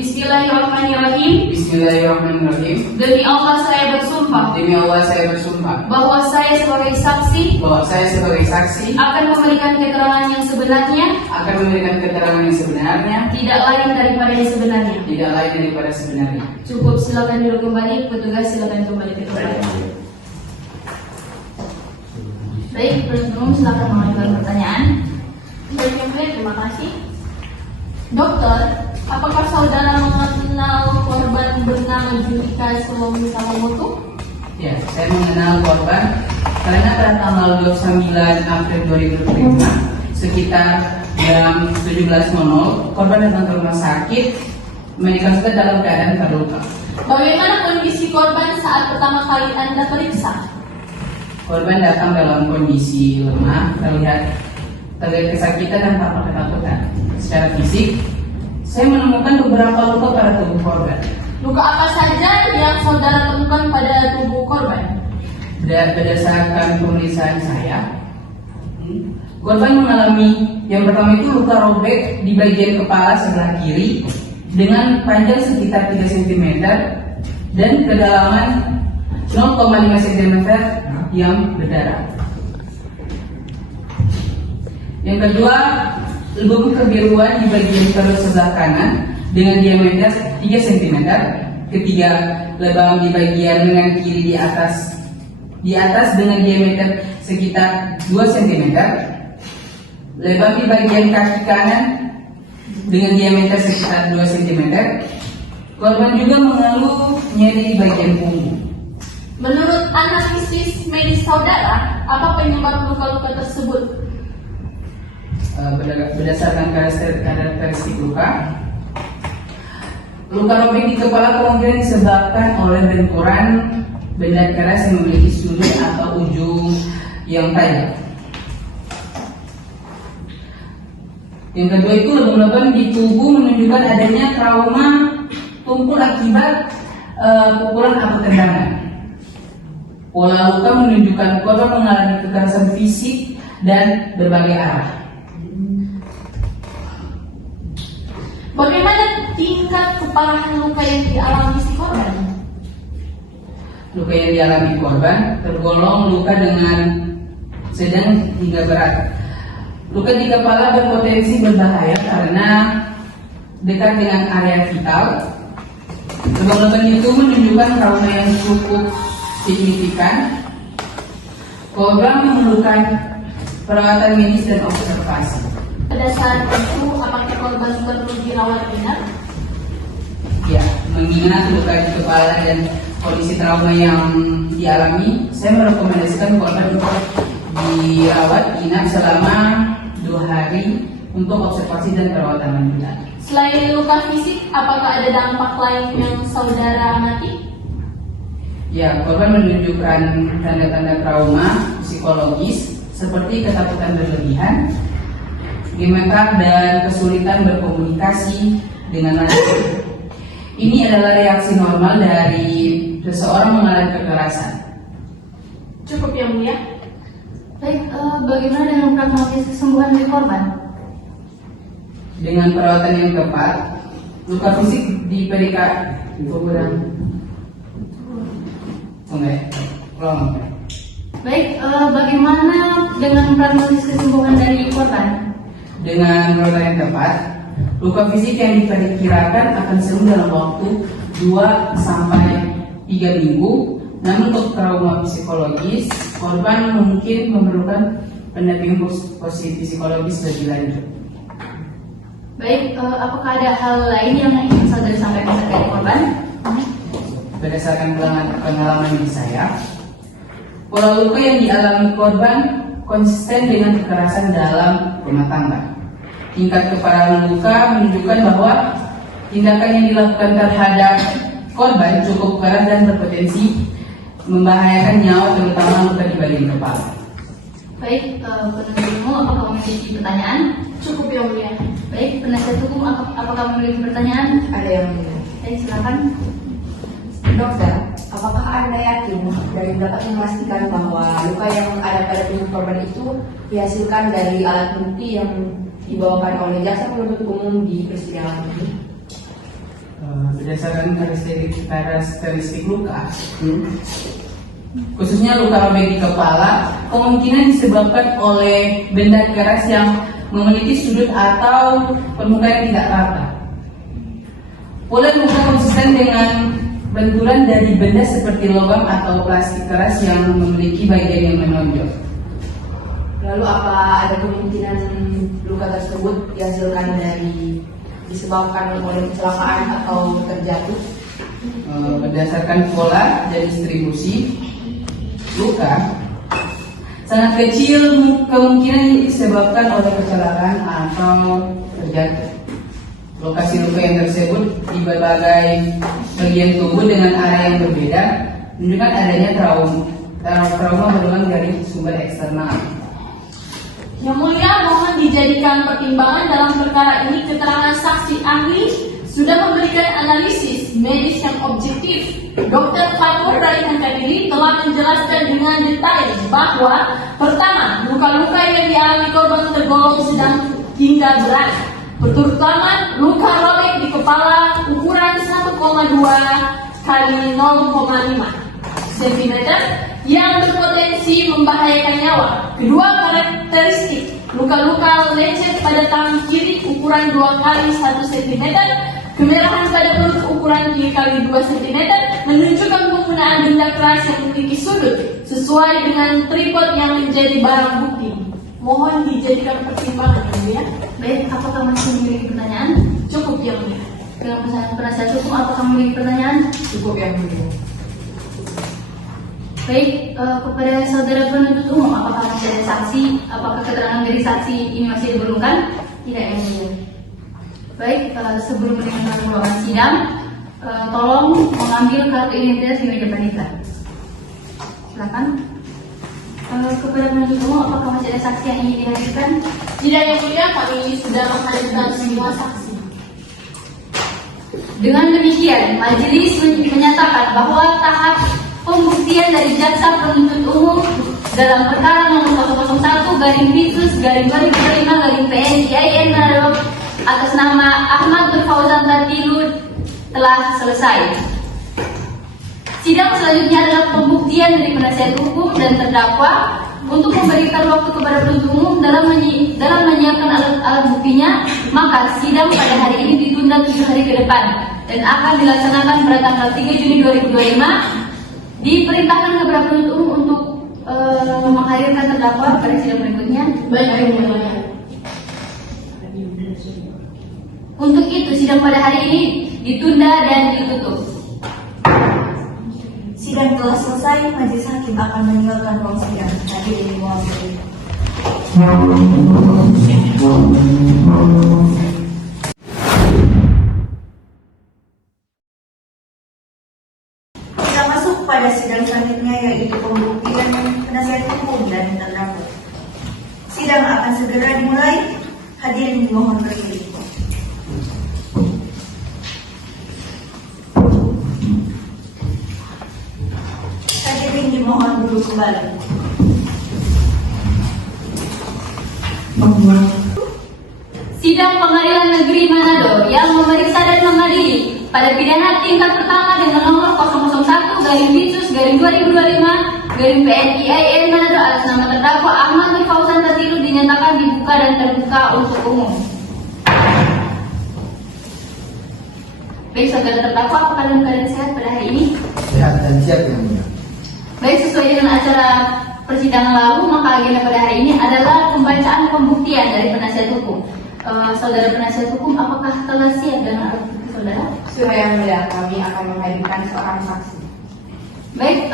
Bismillahirrahmanirrahim. Bismillahirrahmanirrahim. Demi Allah saya bersumpah Demi Allah saya bersumpah bahwa saya sebagai saksi bahwa saya sebagai saksi akan memberikan keterangan yang sebenarnya, akan memberikan keterangan yang sebenarnya, tidak lain daripada yang sebenarnya. tidak lain daripada sebenarnya. Cukup, silakan duduk kembali. Petugas silakan kembali ke tempat. Baik, penuntut umum silakan mengajukan pertanyaan. Baik yang mulia, terima kasih. Dokter, apakah saudara mengenal korban bernama Julika Sulomi Samomoto? Ya, saya mengenal korban karena pada tanggal 29 April 2005 sekitar jam 17.00 korban datang ke rumah sakit Medical Center dalam keadaan terluka. Bagaimana kondisi korban saat pertama kali Anda periksa? Korban datang dalam kondisi lemah, terlihat kesakitan dan tampak ketakutan. Secara fisik, saya menemukan beberapa luka pada tubuh korban. Luka apa saja yang saudara temukan pada tubuh korban? berdasarkan pemeriksaan saya, korban mengalami yang pertama itu luka robek di bagian kepala sebelah kiri dengan panjang sekitar 3 cm dan kedalaman 0,5 cm yang berdarah. Yang kedua, lebam kebiruan di bagian perut sebelah kanan dengan diameter 3 cm. Ketiga, lebam di bagian lengan kiri di atas dengan diameter sekitar 2 cm. Lebam di bagian kaki kanan dengan diameter sekitar 2 cm. Korban juga mengeluh nyeri di bagian punggung. Menurut analisis medis saudara, apa penyebab luka-luka tersebut? Berdasarkan karakteristik luka robek di kepala kemungkinan disebabkan oleh benturan benda keras yang memiliki sudut atau ujung yang tajam. Yang kedua itu lebam-lebam di tubuh menunjukkan adanya trauma tumpul akibat pukulan atau tendangan. Pola luka menunjukkan korban mengalami kekerasan fisik dan berbagai arah. Bagaimana tingkat keparahan luka yang dialami si korban? Luka yang dialami korban tergolong luka dengan sedang hingga berat. Luka di kepala berpotensi berbahaya karena dekat dengan area vital. Lebam-lebam itu menunjukkan trauma yang cukup signifikan. Korban memerlukan perawatan medis dan observasi. Berdasarkan itu, apakah korban perlu dirawat inap? Ya, mengingat luka di kepala dan kondisi trauma yang dialami, saya merekomendasikan korban untuk dirawat inap selama 2 hari untuk observasi dan perawatan lanjutan. Selain luka fisik, apakah ada dampak lain yang saudara amati? Ya, korban menunjukkan tanda-tanda trauma psikologis seperti ketakutan berlebihan, gemetar dan kesulitan berkomunikasi dengan lancar. Ini adalah reaksi normal dari seseorang mengalami kekerasan. Cukup yang mulia. Baik, bagaimana dengan prognosis kesembuhan dari korban? Dengan perawatan yang tepat, luka fisik diberikan Baik, bagaimana dengan prognosis kesembuhan dari korban? Dengan perawatan yang tepat, luka fisik yang diperkirakan akan sembuh dalam waktu 2-3 minggu. Namun untuk trauma psikologis, korban mungkin memerlukan pendampingan psikologis lebih lanjut. Baik, apakah ada hal lain yang ingin saudara sampaikan terkait korban? Berdasarkan pengalaman di saya, pola luka yang dialami korban konsisten dengan kekerasan dalam rumah tangga. Tingkat keparahan luka menunjukkan bahwa tindakan yang dilakukan terhadap korban cukup keras dan berpotensi membahayakan nyawa, terutama luka di bagian kepala. Baik, penuntut umum, apakah memiliki pertanyaan? Cukup yang mulia. Baik, penasihat hukum, apakah memiliki pertanyaan? Ada yang mulia. Baik, silakan. Dokter, apakah Anda yakin dari dapat memastikan bahwa luka yang ada pada tubuh korban itu dihasilkan dari alat bukti yang dibawakan oleh jaksa penuntut umum di persidangan ini? Berdasarkan karakteristik luka, khususnya luka robek di kepala, kemungkinan disebabkan oleh benda keras yang memiliki sudut atau permukaan yang tidak rata. Pola luka konsisten dengan benturan dari benda seperti logam atau plastik keras yang memiliki bagian yang menonjol. Lalu apa ada kemungkinan luka tersebut dihasilkan dari disebabkan oleh kecelakaan atau terjatuh? Berdasarkan pola dan distribusi luka, sangat kecil kemungkinan disebabkan oleh kecelakaan atau terjatuh. Lokasi luka yang tersebut di berbagai bagian tubuh dengan area yang berbeda menunjukkan adanya trauma berulang dari sumber eksternal. Yang mulia, mohon dijadikan pertimbangan dalam perkara ini keterangan saksi ahli sudah memberikan analisis medis yang objektif. Dr. Kapolda Ikan Kadiri telah menjelaskan dengan detail bahwa pertama, luka-luka yang dialami korban tergolong sedang hingga berat, terutama luka robek di kepala ukuran 1,2 kali 0,5 cm yang berpotensi membahayakan nyawa. Kedua karakteristik, luka-luka lecet pada tangan kiri ukuran 2 kali 1 cm, kemerahan pada perut ukuran 3 kali 2 cm, menunjukkan penggunaan benda keras yang memiliki sudut sesuai dengan tripod yang menjadi barang bukti. Mohon dijadikan pertimbangan, ya. Baik, apakah masih memiliki pertanyaan? Cukup yang mulia. Dengan penasihat hukum, apakah memiliki pertanyaan? Cukup yang mulia. Baik, kepada saudara penuntut umum, apakah masih ada saksi? Apakah keterangan dari saksi ini masih diperlukan? Tidak, yang mulia. Baik, sebelum mendengarkan ruangan sidang, tolong mengambil kartu identitas di meja panitia. Silakan. Kepada penuntut umum, apakah masih ada saksi yang ingin dihadirkan? Tidak, yang mulia, kami sudah menghadirkan semua saksi. Dengan demikian, majelis menyatakan bahwa tahap pembuktian dari jaksa penuntut umum dalam perkara nomor 001-Pitus-2005-PN atas nama Ahmad Nur Fauzan Tartilu telah selesai. Sidang selanjutnya adalah pembuktian dari penasihat hukum dan terdakwa untuk memberikan waktu kepada penuntut umum dalam menyiapkan alat buktinya. Maka sidang pada hari ini ditunda 7 hari ke depan dan akan dilaksanakan pada tanggal 3 Juni 2025. Diperintahkan kepada penuntut umum untuk menghadirkan terdakwa pada sidang berikutnya. Baik, yang mulia. Untuk itu sidang pada hari ini ditunda dan ditutup. Sidang telah selesai, majelis hakim akan meninggalkan ruang sidang. Hadirin mohon berdiri. Kita masuk pada sidang selanjutnya, yaitu pembuktian penasihat hukum dan terdakwa. Sidang akan segera dimulai. Hadirin mohon berdiri. Hadirin dimohon duduk kembali. Sidang Pengadilan Negeri Manado yang memeriksa dan mengadili pada pidana tingkat pertama dengan nomor 001-Pitus-2025-PNIAN Manado atas nama terdakwa Ahmad Nur Fauzan Tartilu dinyatakan dibuka dan terbuka untuk umum. Baik, saudara terdakwa, apakah dalam keadaan sehat pada hari ini? Sehat dan siap yang mulia. Baik, sesuai dengan acara persidangan lalu, maka agenda pada hari ini adalah pembacaan pembuktian dari penasihat hukum. Saudara penasihat hukum, apakah telah siap dengan alat bukti saudara? Sudah yang mulia, kami akan menghadirkan seorang saksi. Baik,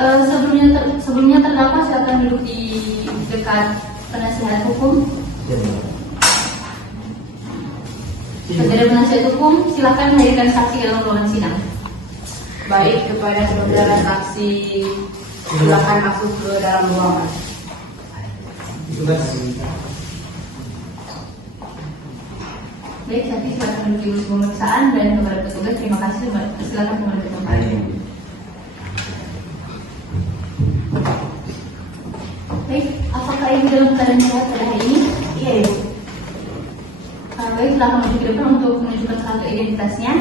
sebelumnya terdakwa silakan duduk di dekat penasihat hukum. Saudara penasihat hukum, silakan hadirkan saksi dalam ruangan sidang. Baik, kepada saudara saksi, silakan masuk ke dalam ruangan. Baik, saksi silakan duduk di kursi pemeriksaan dan kepada petugas terima kasih. Silakan kembali ke tempat. Baik, apakah ibu dalam keadaan sehat pada hari ini? Iya, Ibu. Baik, silakan maju ke depan untuk menunjukkan kartu identitasnya.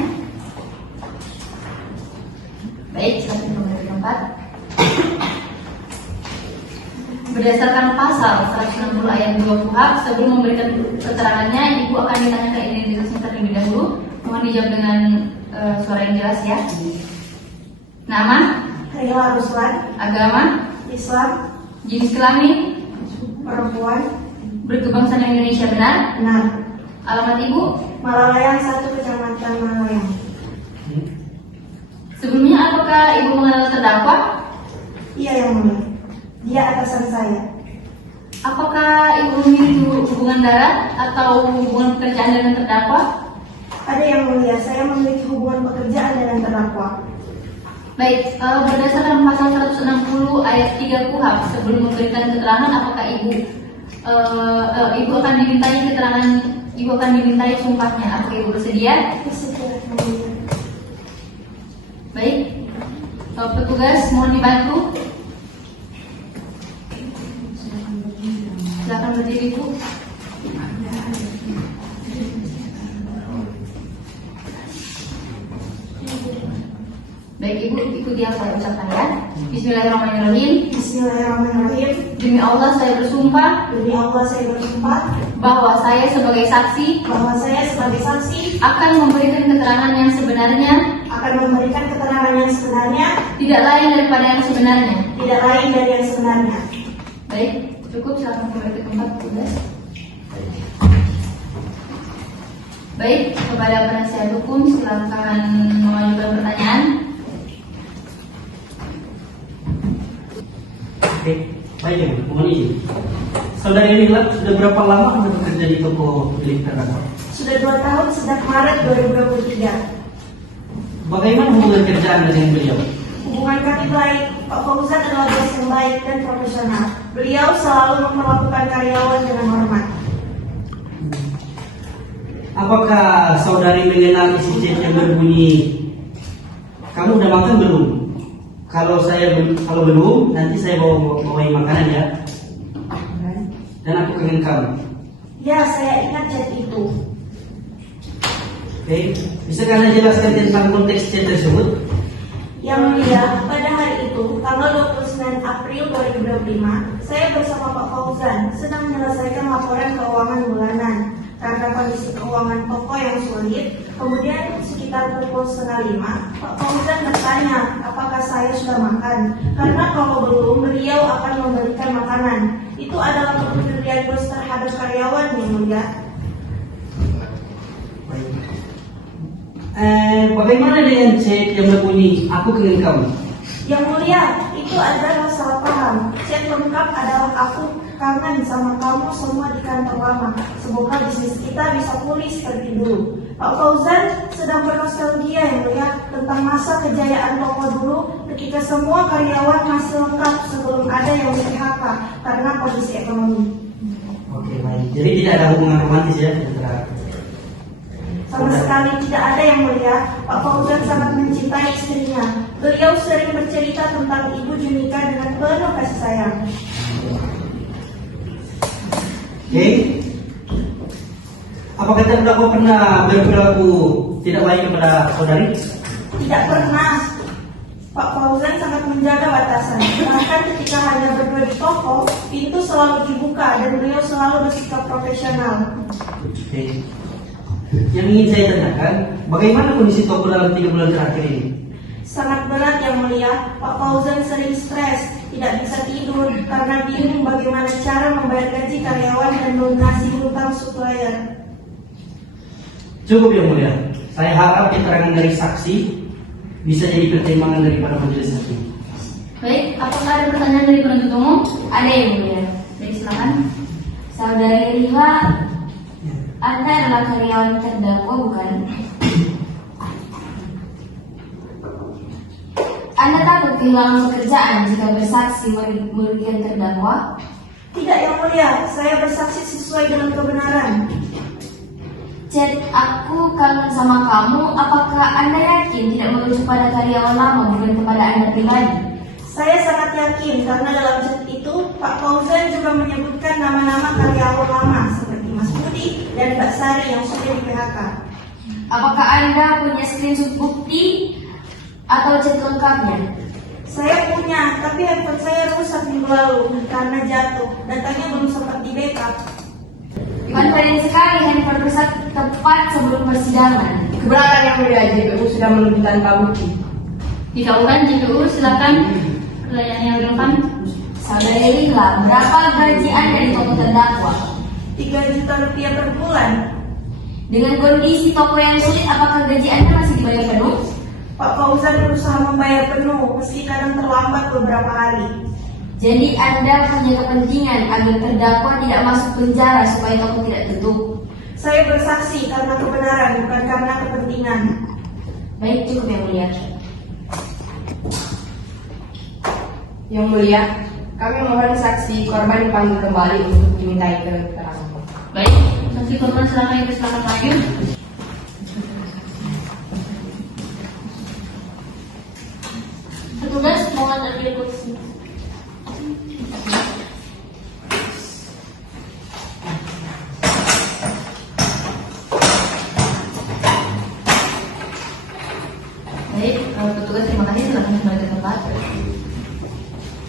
Baik, silakan kembali ke tempat. Berdasarkan pasal 160 ayat 2 KUHP, sebelum memberikan keterangannya, ibu akan ditanyakan identitasnya terlebih dahulu. Mohon dijawab dengan suara yang jelas ya. Nama, Rila Ruslan, agama, Islam, jenis kelamin, perempuan, berkebangsaan Indonesia benar, benar. alamat ibu, Malalayang 1, Kecamatan Malalayang. sebelumnya apakah ibu mengenal terdakwa? Iya, yang mulia. Dia atasan saya. Apakah ibu memiliki hubungan darat atau hubungan pekerjaan dengan terdakwa? Ada yang mulia, saya memiliki hubungan pekerjaan dengan terdakwa. Baik, berdasarkan pasal 160 ayat 3 KUHP, sebelum memberikan keterangan, apakah ibu akan dimintai keterangan, ibu akan dimintai sumpahnya? Apakah ibu bersedia? Bersedia. mulia. Baik, Pak petugas mohon dibantu. Silakan berdiri, Bu. Baik, Ibu, ikuti yang saya ucapkan ya. Bismillahirrahmanirrahim. Bismillahirrahmanirrahim. Demi Allah saya bersumpah Demi Allah saya bersumpah bahwa saya sebagai saksi bahwa saya sebagai saksi akan memberikan keterangan yang sebenarnya, akan memberikan keterangan yang sebenarnya, tidak lain daripada yang sebenarnya. tidak lain dari yang sebenarnya. Baik, cukup, silakan kembali ke tempat petugas. Baik, kepada penasihat hukum silakan mengajukan pertanyaan. Oke, baik ya, mohon izin. Saudara Lila sudah berapa lama Anda bekerja di toko milik terdakwa? Sudah 2 tahun sejak Maret 2023. Bagaimana hubungan kerja Anda dengan beliau? Hubungan kami baik. Pak Fauzan adalah bos yang baik dan profesional. Beliau selalu memperlakukan karyawan dengan hormat. Apakah saudari mengenal isi chat yang berbunyi, kamu udah makan belum? Kalau belum, nanti saya bawain makanan ya. Dan aku kangen kamu. Ya, saya ingat chat itu. Oke, bisa kalian jelaskan tentang konteks chat tersebut? Yang mulia, pada hari itu, tanggal 29 April 2025, saya bersama Pak Fauzan sedang menyelesaikan laporan keuangan bulanan. Karena kondisi keuangan toko yang sulit, kemudian sekitar pukul 4:30, Pak Fauzan bertanya apakah saya sudah makan. Karena kalau belum, beliau akan memberikan makanan. Itu adalah kepedulian bos terhadap karyawan yang mulia. Bagaimana dengan chat yang berbunyi, aku kangen kamu? Yang mulia, itu adalah salah paham. Chat lengkap adalah aku kangen sama kamu semua di kantor lama. Semoga bisnis kita bisa pulih seperti dulu. Pak Fauzan sedang bernostalgia yang mulia tentang masa kejayaan toko dulu ketika semua karyawan masih lengkap sebelum ada yang di-PHK karena kondisi ekonomi. Oke, baik. Jadi tidak ada hubungan romantis ya antara. Sama sekali tidak ada yang mulia. Pak Fauzan sangat mencintai istrinya. Beliau sering bercerita tentang Ibu Junika dengan penuh kasih sayang. Oke. Apakah terdakwa pernah berperilaku tidak baik kepada saudari? Tidak pernah. Pak Fauzan sangat menjaga batasan. Bahkan ketika hanya berdua di toko, pintu selalu dibuka dan beliau selalu bersikap profesional. Oke. Yang ingin saya tanyakan, bagaimana kondisi toko dalam 3 bulan terakhir ini? Sangat berat yang mulia. Pak Fauzan sering stres, tidak bisa tidur karena bingung bagaimana cara membayar gaji karyawan dan melunasi hutang supplier. Cukup yang mulia. Saya harap keterangan dari saksi bisa jadi pertimbangan daripada majelis hakim. Baik, apakah ada pertanyaan dari penuntut umum? Ada yang mulia. Baik, silakan. Saudari Lila, Anda adalah karyawan terdakwa, bukan? Anda takut kehilangan pekerjaan jika bersaksi merugikan terdakwa? Tidak yang mulia, saya bersaksi sesuai dengan kebenaran. Chat aku kangen sama kamu, apakah Anda yakin tidak merujuk pada karyawan lama bukan kepada Anda pribadi? Saya sangat yakin karena dalam chat itu Pak Fauzan juga menyebutkan nama-nama karyawan lama seperti Mas Budi dan Mbak Sari yang sudah di PHK. Apakah Anda punya screenshot bukti atau chat lengkapnya? Saya punya, tapi handphone saya rusak minggu lalu karena jatuh. Datanya belum sempat di backup. Convenient sekali handphone rusak tepat sebelum persidangan. Keberatan yang mulia, JPU sudah menunjukkan tanpa bukti. Dikabulkan JPU, silakan. Pertanyaan yang relevan. Saudari Lila, berapa gaji Anda di toko terdakwa? 3 juta rupiah per bulan. Dengan kondisi toko yang sulit, apakah gaji Anda masih dibayar penuh? Pak Fauzan berusaha membayar penuh meski kadang terlambat beberapa hari. Jadi Anda punya kepentingan agar terdakwa tidak masuk penjara supaya toko tidak tutup. Saya bersaksi karena kebenaran bukan karena kepentingan. Baik, cukup yang mulia. Yang mulia, kami mohon saksi korban dipanggil kembali untuk dimintai keterangan. Baik, saksi korban silakan maju. mohon ambil kursi. Baik, petugas terima kasih telah kembali ke tempat.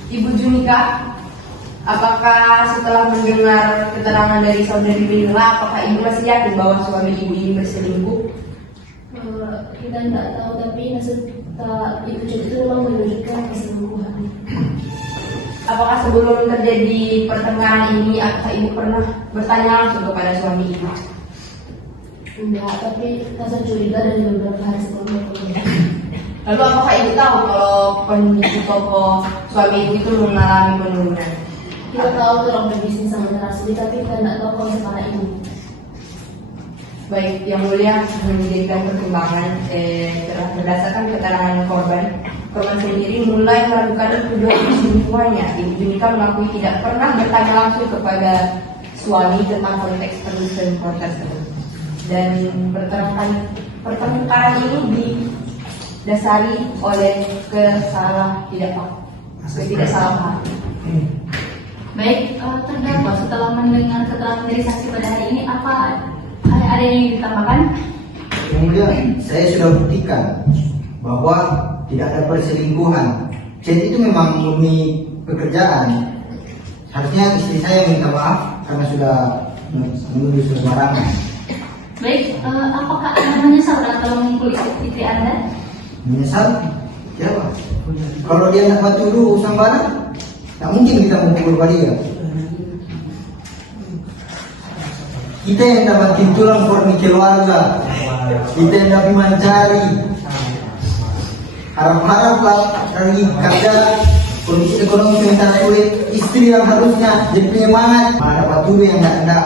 Ibu Junika, apakah setelah mendengar keterangan dari saudari Mila, apakah ibu masih yakin bahwa suami ibu ini berselingkuh? Kita tidak tahu, tapi hasil ibu cek itu memang menunjukkan keselingkuhan. Apakah sebelum terjadi pertengahan ini, apakah ibu pernah bertanya langsung kepada suami ibu? Enggak, tapi rasa curiga dari beberapa hari sebelumnya. Lalu apakah ibu tahu kalau kondisi toko suami ibu itu mengalami penurunan? Kita tahu tolong berbisnis sama Rasuli, tapi kita tidak tahu kalau kepala ibu. Baik, yang mulia menjadikan pertimbangan telah berdasarkan keterangan korban sendiri mulai melakukan kedua selingkuhannya. Ibu Junika mengakui tidak pernah bertanya langsung kepada suami tentang konteks selingkuhan tersebut. Dan pertengkaran ini didasari oleh tidak salah paham. Baik, terdakwa setelah mendengar keterangan dari saksi pada hari ini, apa ada yang ingin ditambahkan? Yang mulia, saya sudah buktikan bahwa tidak ada perselingkuhan. Chat itu memang murni pekerjaan. Harusnya istri saya minta maaf karena sudah menuduh sembarangan. Baik, apakah Anda menyesal telah memukul istri Anda? Menyesal? Siapa? Kalau dia nak tuduh sembarang, tak mungkin kita memukul dia. Kita yang dapat tulang korni keluarga, kita yang dapat mencari. Harap-haraplah dari kerja kondisi ekonomi yang sulit, istri yang harusnya jadi penyemangat, malah dapat tuduh yang tidak.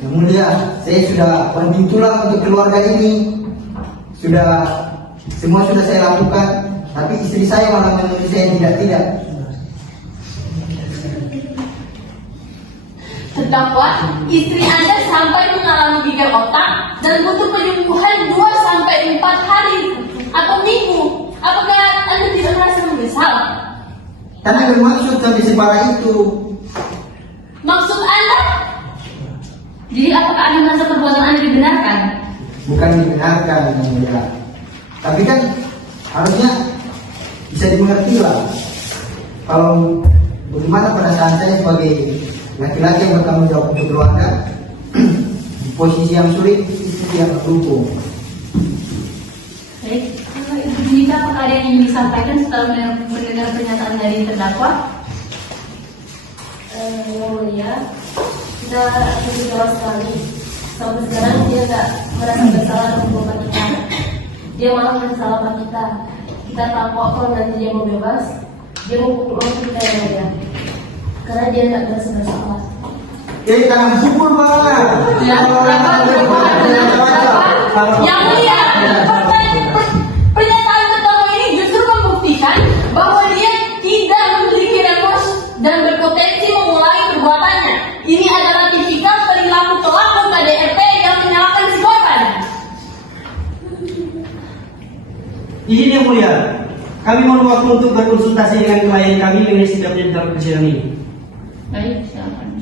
Yang mulia, saya sudah banting tulang untuk keluarga ini. Semua sudah saya lakukan, tapi istri saya malah menuduh saya tidak. Terdakwa, istri Anda sampai mengalami gegar otak dan butuh penyembuhan 2-4 hari atau minggu. Apakah Anda tidak merasa menyesal? Tapi bermaksud sampai separah itu. Maksud Anda? Jadi apakah Anda merasa perbuatan Anda dibenarkan? Bukan dibenarkan, yang mulia. Tapi kan harusnya bisa dimengerti lah. Kalau bagaimana perasaan saya sebagai laki-laki yang bertanggung jawab untuk keluarga di posisi yang sulit, itu yang mendukung. Baik, Ibu Junika, apakah ada yang ingin disampaikan setelah mendengar pernyataan dari terdakwa? Yang mulia, kita kecewa sekali. Sampai sekarang dia tak merasa bersalah membuat kita. Dia malah mensalahkan kita. Kita takut kalau nanti dia mau bebas, dia mau pukul orang kita yang mulia. Karena dia tidak merasa bersalah. Jangan pukul banget. Yang mulia, pernyataan terdakwa ini justru membuktikan bahwa dia tidak memiliki remorse dan berpotensi mengulangi perbuatannya. Ini adalah tipikal perilaku pelaku KDRT yang menyalahkan si korban. Izin yang mulia, kami mohon waktu untuk berkonsultasi dengan klien kami mengenai sikapnya dalam persidangan ini. Baik, silakan.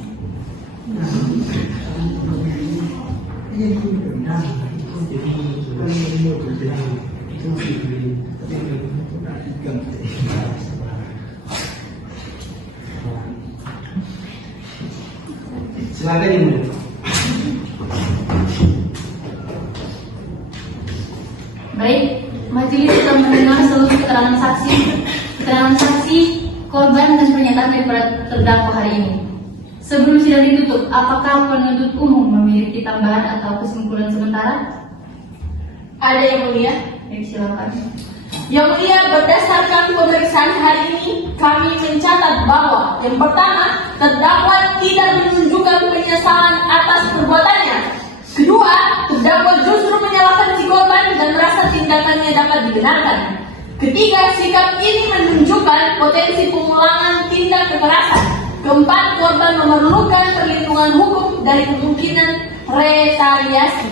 Silakan yang mulia. Baik, majelis telah mendengar seluruh keterangan saksi, korban dan pernyataan daripada terdakwa hari ini. Sebelum sidang ditutup, apakah penuntut umum memiliki tambahan atau kesimpulan sementara? Ada yang mulia? Baik, silakan. Yang mulia, berdasarkan pemeriksaan hari ini, kami mencatat bahwa yang pertama, terdakwa tidak menunjukkan penyesalan atas perbuatannya. Kedua, terdakwa justru menyalahkan si korban dan merasa tindakannya dapat dibenarkan. Ketiga, sikap ini menunjukkan potensi pengulangan tindak kekerasan. Keempat, korban memerlukan perlindungan hukum dari kemungkinan retaliasi.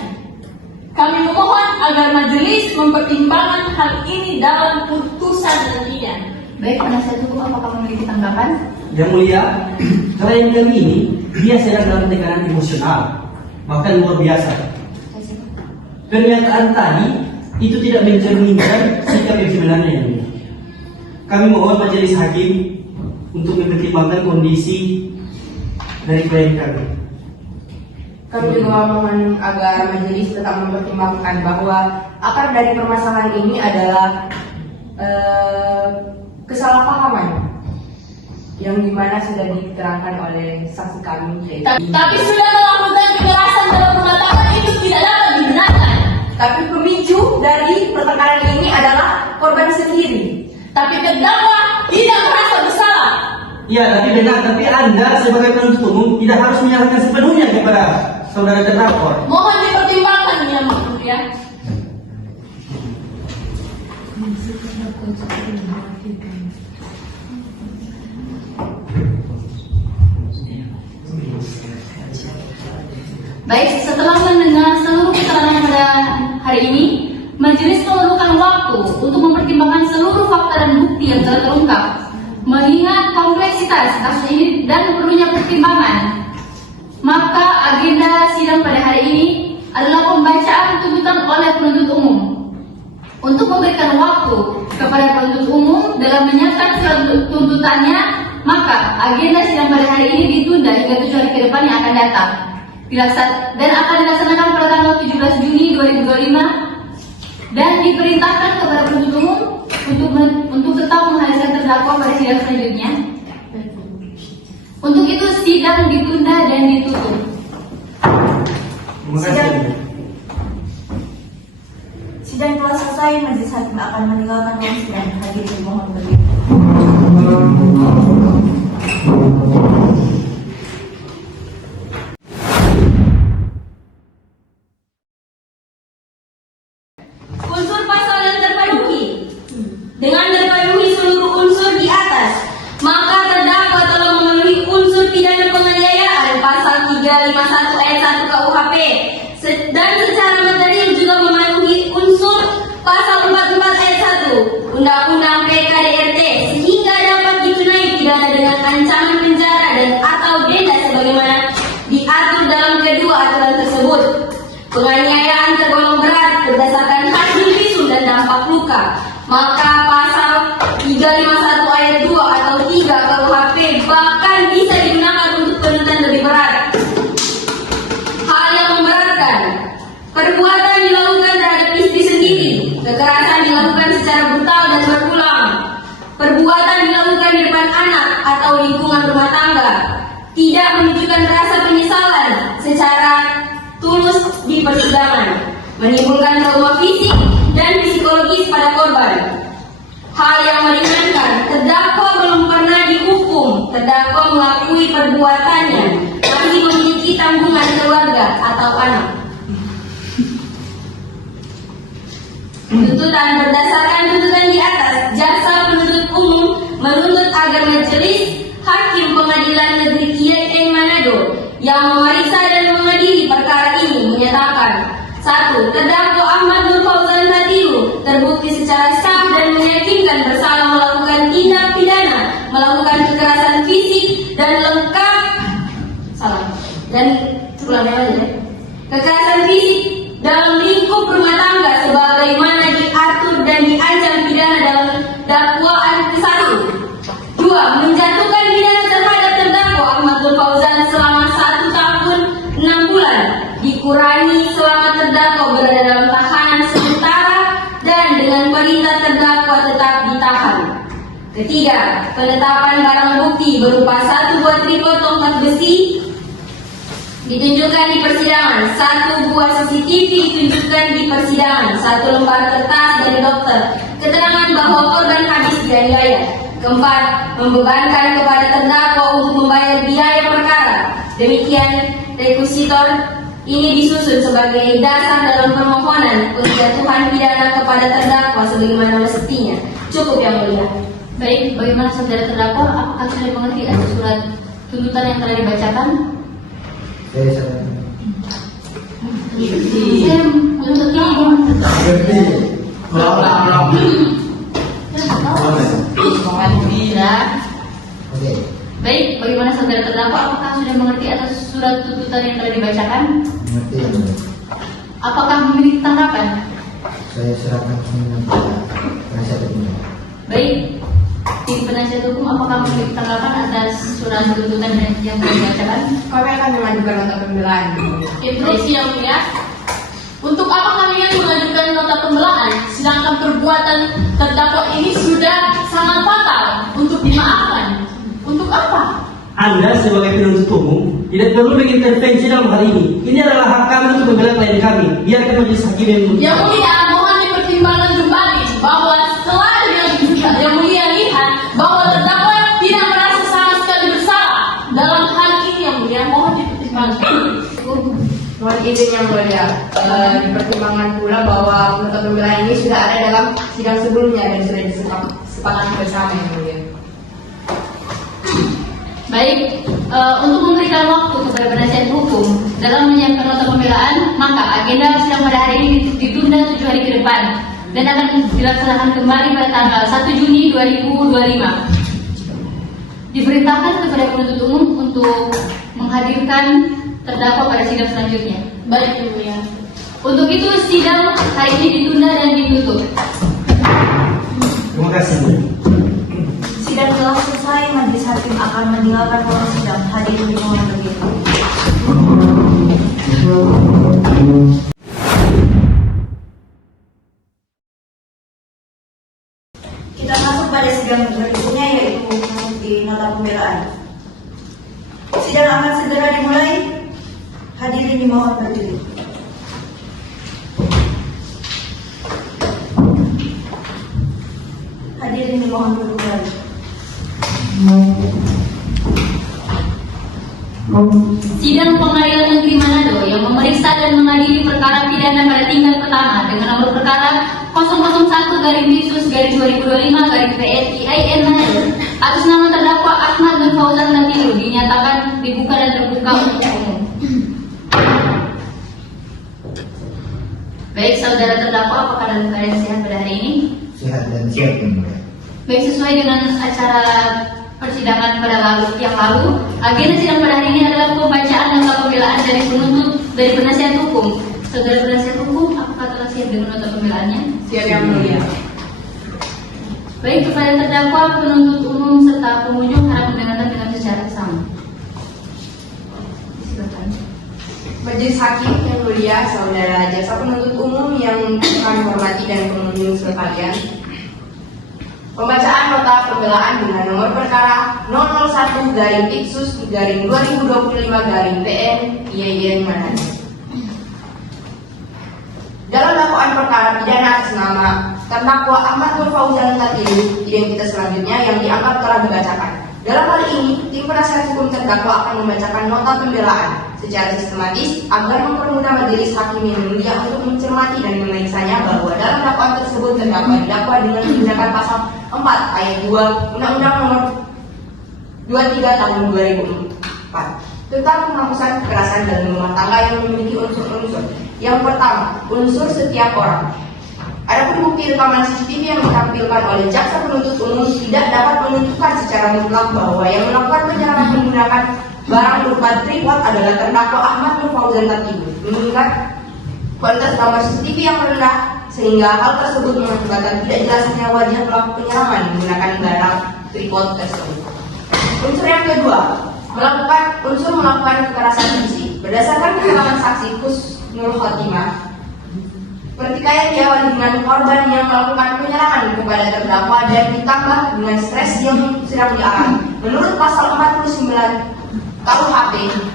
Kami memohon agar majelis mempertimbangkan hal ini dalam putusan nantinya. Baik, penasihat hukum, apakah memiliki tanggapan? Yang mulia, klien kami ini dia sedang dalam tekanan emosional, bahkan luar biasa. Pernyataan tadi itu tidak mencerminkan sikap yang sebenarnya yang mulia. Kami mohon majelis hakim untuk mempertimbangkan kondisi dari klien kami. Kami juga memohon agar majelis tetap mempertimbangkan bahwa akar dari permasalahan ini adalah kesalahpahaman yang dimana sudah diterangkan oleh saksi kami. Tapi sudah melakukan kekerasan dalam rumah tangga itu tidak dapat dibenarkan. Tapi pemicu dari pertengkaran ini adalah korban sendiri. Tapi terdakwa tidak merasa bersalah. Ya, tapi benar. Tapi Anda sebagai penuntut umum tidak harus menyalahkan sepenuhnya kepada saudara terdakwa. Mohon dipertimbangkan ya, ya. Baik, setelah mendengar seluruh keterangan pada hari ini, majelis memerlukan waktu untuk mempertimbangkan seluruh fakta dan bukti yang telah terungkap. Mengingat kompleksitas kasus ini dan perlunya pertimbangan, maka agenda sidang pada hari ini adalah pembacaan tuntutan oleh penuntut umum. Untuk memberikan waktu kepada penuntut umum dalam menyiapkan surat tuntutannya, maka agenda sidang pada hari ini ditunda hingga 7 hari ke depan yang akan datang. Dan akan dilaksanakan pada tanggal 17 Juni 2025 dan diperintahkan kepada penuntut umum untuk tetap menghadirkan terdakwa pada sidang selanjutnya. Untuk itu sidang ditunda dan ditutup. Terima kasih. Sidang telah selesai, majelis hakim akan meninggalkan ruang sidang. Hadirin mohon berdiri. Unsur pasal yang terpenuhi. Dengan terpenuhi seluruh unsur di atas, maka terdakwa telah memenuhi unsur pidana penganiayaan pasal 351 ayat 1 KUHP dan secara material juga memenuhi unsur pasal 44 ayat 1 Undang-Undang PKDRT sehingga dapat dikenai pidana dengan ancaman penjara dan atau denda sebagaimana diatur dalam kedua aturan tersebut. Penganiayaan tergolong berat berdasarkan hasil visum dan dampak luka, maka pasal 351 ayat 2 atau 3 KUHP bahkan bisa digunakan untuk penentuan lebih berat. Hal yang memberatkan, perbuatan dilakukan terhadap istri sendiri, kekerasan dilakukan secara brutal dan berulang, perbuatan dilakukan di depan anak atau lingkungan rumah tangga, tidak menunjukkan rasa penyesalan secara tulus di persidangan, menimbulkan trauma fisik dan psikologis pada korban. Hal yang meringankan, terdakwa belum pernah dihukum, terdakwa mengakui perbuatannya, masih memiliki tanggungan keluarga atau anak. Tuntutan berdasarkan tuntutan di atas, jaksa penuntut umum menuntut agar majelis hakim pengadilan negeri Kiai Manado yang memeriksa dan mengadili perkara ini menyatakan: 1. Terdakwa Ahmad Nur Fauzan Hatiru terbukti secara sah dan meyakinkan bersalah melakukan tindak pidana, melakukan kekerasan fisik dan kekerasan fisik dalam lingkup rumah tangga sebagaimana diatur dan diancam pidana dalam dakwaan ke-1. 2. Menjatuhkan pidana terhadap terdakwa Ahmad Nur Fauzan selama 1 tahun 6 bulan dikurangi selama terdakwa berada dalam tahanan sementara dan dengan perintah terdakwa tetap ditahan. 3. Penetapan barang bukti berupa 1 buah tripod tongkat besi ditunjukkan di persidangan, 1 buah CCTV ditunjukkan di persidangan, 1 lembar kertas dari dokter, keterangan bahwa korban habis dianiaya. 4. Membebankan kepada terdakwa untuk membayar biaya perkara. Demikian rekusitor ini disusun sebagai dasar dalam permohonan penjatuhan pidana kepada terdakwa sebagaimana mestinya. Cukup yang mulia. Baik, bagaimana saudara terdakwa? Apakah sudah mengerti atas surat tuntutan yang telah dibacakan? Saya serahkan. Saya menuntut ini Berarti. Tidak. Oke. Baik, bagaimana saudara terdakwa? Apakah sudah mengerti atas surat tuntutan yang telah dibacakan? Mengerti yang mulia. Apakah memiliki tanggapan? Saya serahkan semuanya kepada penasihat hukum. Baik, tim penasihat hukum apakah memiliki tanggapan atas surat tuntutan yang telah dibacakan? Kami akan mengajukan nota pembelaan. Instruksi yang mulia. Untuk apa kalian mengajukan nota pembelaan sedangkan perbuatan terdakwa ini sudah sangat fatal untuk dimaafkan? Untuk apa? Anda sebagai penuntut umum tidak perlu mengintervensi dalam hal ini. Ini adalah hak kami untuk membela klien kami. Biarkan majelis hakim yang memutuskan. Yang mulia, mohon dipertimbangkan kembali bahwa setelah yang mulia lihat bahwa terdakwa tidak merasa sama sekali bersalah dalam hal ini. Yang mulia, mohon dipertimbangkan. Mohon izin yang mulia, dipertimbangkan pula bahwa nota pembelaan ini sudah ada dalam sidang sebelumnya dan sudah disepakati bersama yang mulia. Baik, untuk memberikan waktu kepada penasihat hukum dalam menyiapkan nota pembelaan, maka agenda sidang pada hari ini ditunda 7 hari ke depan dan akan dilaksanakan kembali pada tanggal 1 Juni 2025. Diperintahkan kepada penuntut umum untuk menghadirkan terdakwa pada sidang selanjutnya. Baik, yang mulia. Untuk itu sidang hari ini ditunda dan ditutup. Terima kasih. Sidang telah selesai, majelis hakim akan meninggalkan ruang sidang. Hadirin dimohon berdiri. Kita masuk pada sidang berikutnya, yaitu masuk di nota pembelaan. Sidang akan segera dimulai. Hadirin dimohon berdiri. Hadirin dimohon duduk kembali. Sidang Pengadilan Negeri Manado yang memeriksa dan mengadili perkara pidana pada tingkat pertama dengan nomor perkara 001-2025-PN Manado atas nama terdakwa Ahmad Nur Fauzan Latilu dinyatakan dibuka dan terbuka untuk umum. Baik, saudara terdakwa, apakah dalam keadaan sehat pada hari ini? Sehat dan siap yang mulia. Baik, sesuai dengan acara persidangan pada yang lalu, agenda sidang pada hari ini adalah pembacaan nota pembelaan dari penasihat hukum. Saudara penasihat hukum, apakah telah siap dengan nota pembelaannya? Siap yang mulia. Baik, kepada terdakwa, penuntut umum serta pengunjung harap mendengarkan dengan secara sama. Silakan. Majelis hakim yang mulia, saudara jaksa penuntut umum yang kami hormati dan pengunjung sekalian. Pembacaan nota pembelaan dengan nomor perkara 001-IPSUS-2025-PN IAIN Manado. Dalam dakwaan perkara pidana atas nama terdakwa Ahmad Nur Fauzan Latilu, identitas selanjutnya yang dianggap telah dibacakan. Dalam hal ini, tim penasihat hukum terdakwa akan membacakan nota pembelaan secara sistematis agar mempermudah majelis hakim yang mulia untuk mencermati dan memeriksanya bahwa dalam dakwaan tersebut terdakwa didakwa dengan menggunakan pasal 4 ayat 2 Undang-Undang Nomor 23 Tahun 2004 tentang penghapusan kekerasan dalam rumah tangga yang memiliki unsur-unsur. Yang pertama, unsur setiap orang. Adapun bukti rekaman CCTV yang ditampilkan oleh jaksa penuntut umum tidak dapat menunjukkan secara mutlak bahwa yang melakukan penyerangan menggunakan barang berupa tripod adalah terdakwa Ahmad Nur Fauzan Latilu, mengingat kualitas gambar CCTV yang rendah sehingga hal tersebut mengakibatkan tidak jelasnya wajah pelaku penyerangan menggunakan barang tripod tersebut. Unsur yang kedua, melakukan kekerasan fisik. Berdasarkan keterangan saksi Kusnul Khotimah, pertikaian diawali dengan korban yang melakukan penyerangan kepada terdakwa dan ditambah dengan stres yang sedang dialami. Menurut pasal 49 KUHP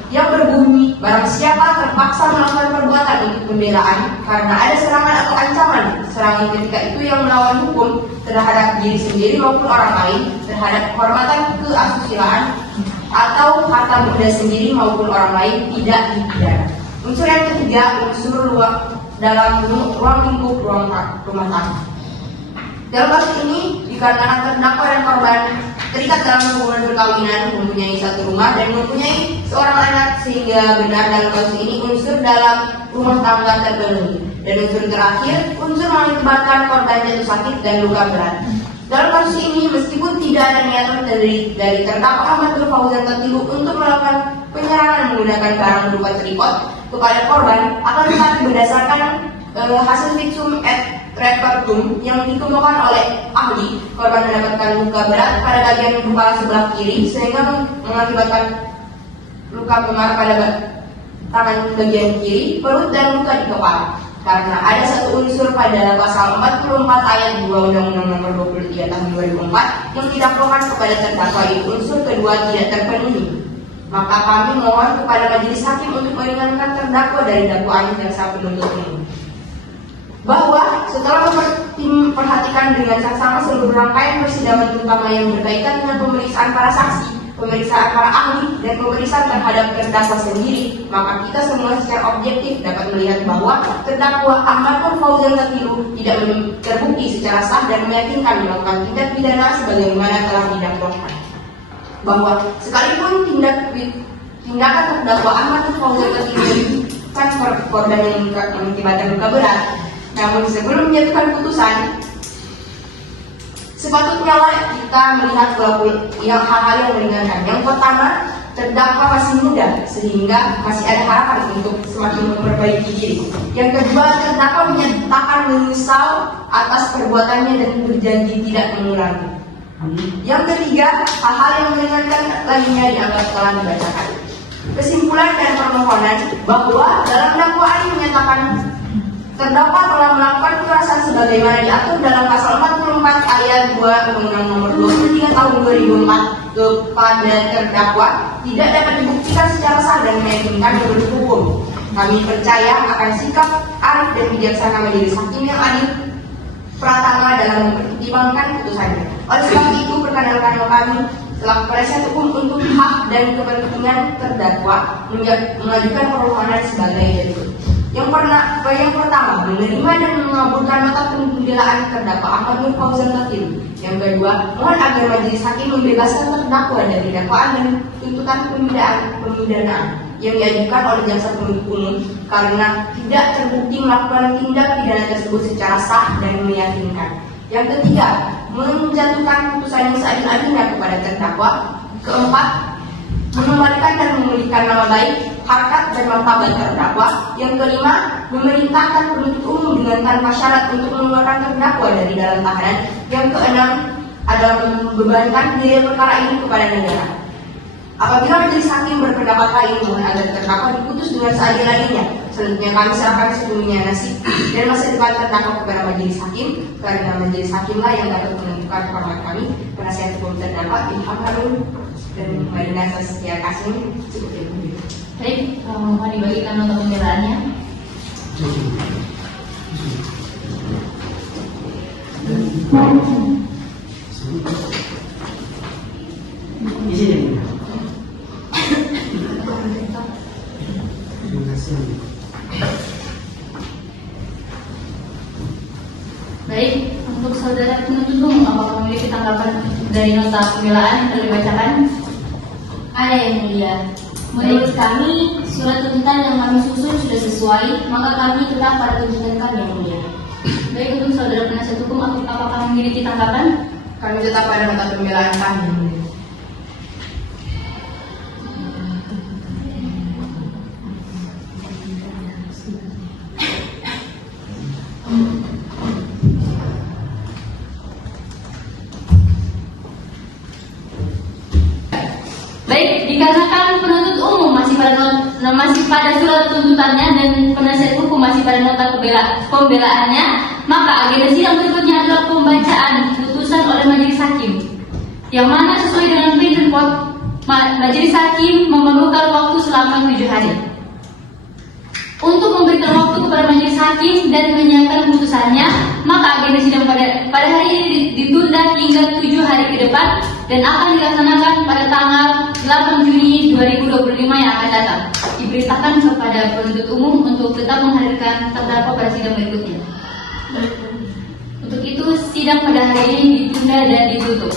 yang berbunyi, barang siapa terpaksa melakukan perbuatan untuk pembelaan karena ada serangan atau ancaman serangan ketika itu yang melawan hukum terhadap diri sendiri maupun orang lain, terhadap kehormatan keasusilaan atau harta benda sendiri maupun orang lain tidak dipidana. Unsur yang ketiga, unsur dalam ruang lingkup rumah tangga. Dalam kasus ini, dikarenakan terdakwa dan korban terikat dalam hubungan perkawinan, mempunyai satu rumah dan mempunyai seorang anak, sehingga benar dalam kasus ini unsur dalam rumah tangga terpenuhi. Dan unsur terakhir, unsur mengakibatkan korban jatuh sakit dan luka berat. Dalam kasus ini, meskipun tidak ada niatan dari terdakwa Ahmad Nur Fauzan Tatilu untuk melakukan penyerangan menggunakan barang berupa tripod kepada korban, akan tetapi berdasarkan hasil visum et repertum yang dikemukakan oleh ahli, korban mendapatkan luka berat pada bagian kepala sebelah kiri sehingga mengakibatkan luka memar pada tangan bagian kiri, perut, dan luka di kepala. Karena ada satu unsur pada pasal 44 ayat 2 Undang-Undang Nomor 23 Tahun 2004 yang didakwakan kepada terdakwa itu unsur kedua tidak terpenuhi. Maka kami mohon kepada majelis hakim untuk meringankan terdakwa dari dakwaan jaksa penuntut umum. Bahwa setelah memperhatikan dengan saksama seluruh rangkaian persidangan terutama yang berkaitan dengan pemeriksaan para saksi, pemeriksaan para ahli, dan pemeriksaan terhadap terdakwa sendiri, maka kita semua secara objektif dapat melihat bahwa terdakwa Ahmad Nur Fauzan Tatilu tidak terbukti secara sah dan meyakinkan melakukan tindak pidana sebagaimana telah didakwakan. Bahwa sekalipun tindakan terdakwa Ahmad Nur Fauzan Tatilu kan korban yang mengakibatkan luka berat, namun sebelum menjatuhkan putusan, sepatutnya lah kita melihat yang hal-hal yang meringankan. Yang pertama, terdakwa masih muda sehingga masih ada harapan untuk semakin memperbaiki diri. Yang kedua, terdakwa menyatakan menyesal atas perbuatannya dan berjanji tidak mengulangi. Yang ketiga, hal-hal yang meringankan lainnya dianggap telah dibacakan. Kesimpulan dan permohonan bahwa dalam dakwaan menyatakan terdakwa telah melakukan kekerasan sebagaimana diatur dalam pasal 44 ayat 2 Undang-Undang Nomor 23 Tahun 2004 kepada terdakwa tidak dapat dibuktikan secara sah dan meyakinkan menurut hukum. Kami percaya akan sikap arif dan bijaksana majelis hakim yang adil pratama dalam mempertimbangkan putusannya. Oleh sebab itu, perkenalkan kami selaku penasihat hukum untuk hak dan kepentingan terdakwa mengajukan permohonan sebagai berikut. Yang pertama, menerima dan mengabulkan nota pembelaan terdakwa Ahmad Nur Fauzan Tatilu. Yang kedua, mohon agar majelis hakim membebaskan terdakwa dari dakwaan dan tuntutan pemidanaan yang diajukan oleh jaksa penuntut umum karena tidak terbukti melakukan tindak pidana tersebut secara sah dan meyakinkan. Yang ketiga, menjatuhkan putusan yang seadil-adilnya kepada terdakwa. Keempat, mengembalikan dan memulihkan nama baik, harkat, dan martabat terdakwa. Yang kelima, memerintahkan penuntut umum dengan tanpa syarat untuk mengeluarkan terdakwa dari dalam tahanan. Yang keenam adalah membebankan biaya perkara ini kepada negara. Apabila majelis hakim berpendapat lain, mohon agar terdakwa diputus dengan seadil-adilnya. Selanjutnya kami serahkan sepenuhnya nasib dan masa depan terdakwa kepada majelis hakim, karena majelis hakimlah yang dapat menentukan hormat kami. Penasihat hukum terdakwa Ilham Harun dan Madinah Saskia Kasim. Cukup itu. Baik, mohon dibagikan nota pembelaannya. Di sini. Baik, untuk saudara penuntut umum, apakah memiliki tanggapan dari nota pembelaan yang telah dibacakan? Ada yang mulia. Menurut kami, surat tuntutan yang kami susun sudah sesuai, maka kami tetap pada tuntutan kami yang mulia. Baik, untuk saudara penasihat hukum, apakah memiliki tanggapan? Kami tetap pada nota pembelaan kami yang mulia. Baik, dikarenakan penuntut umum masih pada surat tuntutannya dan penasihat hukum masih pada nota pembelaannya, maka agenda sidang berikutnya adalah pembacaan putusan oleh majelis hakim, yang mana sesuai dengan print report majelis hakim memerlukan waktu selama 7 hari untuk memberikan waktu kepada majelis hakim dan menyiapkan putusannya. Maka agenda sidang pada hari ini ditunda hingga 7 hari ke depan dan akan dilaksanakan pada tanggal 8 Juni 2025 yang akan datang. Diberitakan kepada penuntut umum untuk tetap menghadirkan terdakwa pada sidang berikutnya. Untuk Untuk itu, sidang pada hari ini ditunda dan ditutup.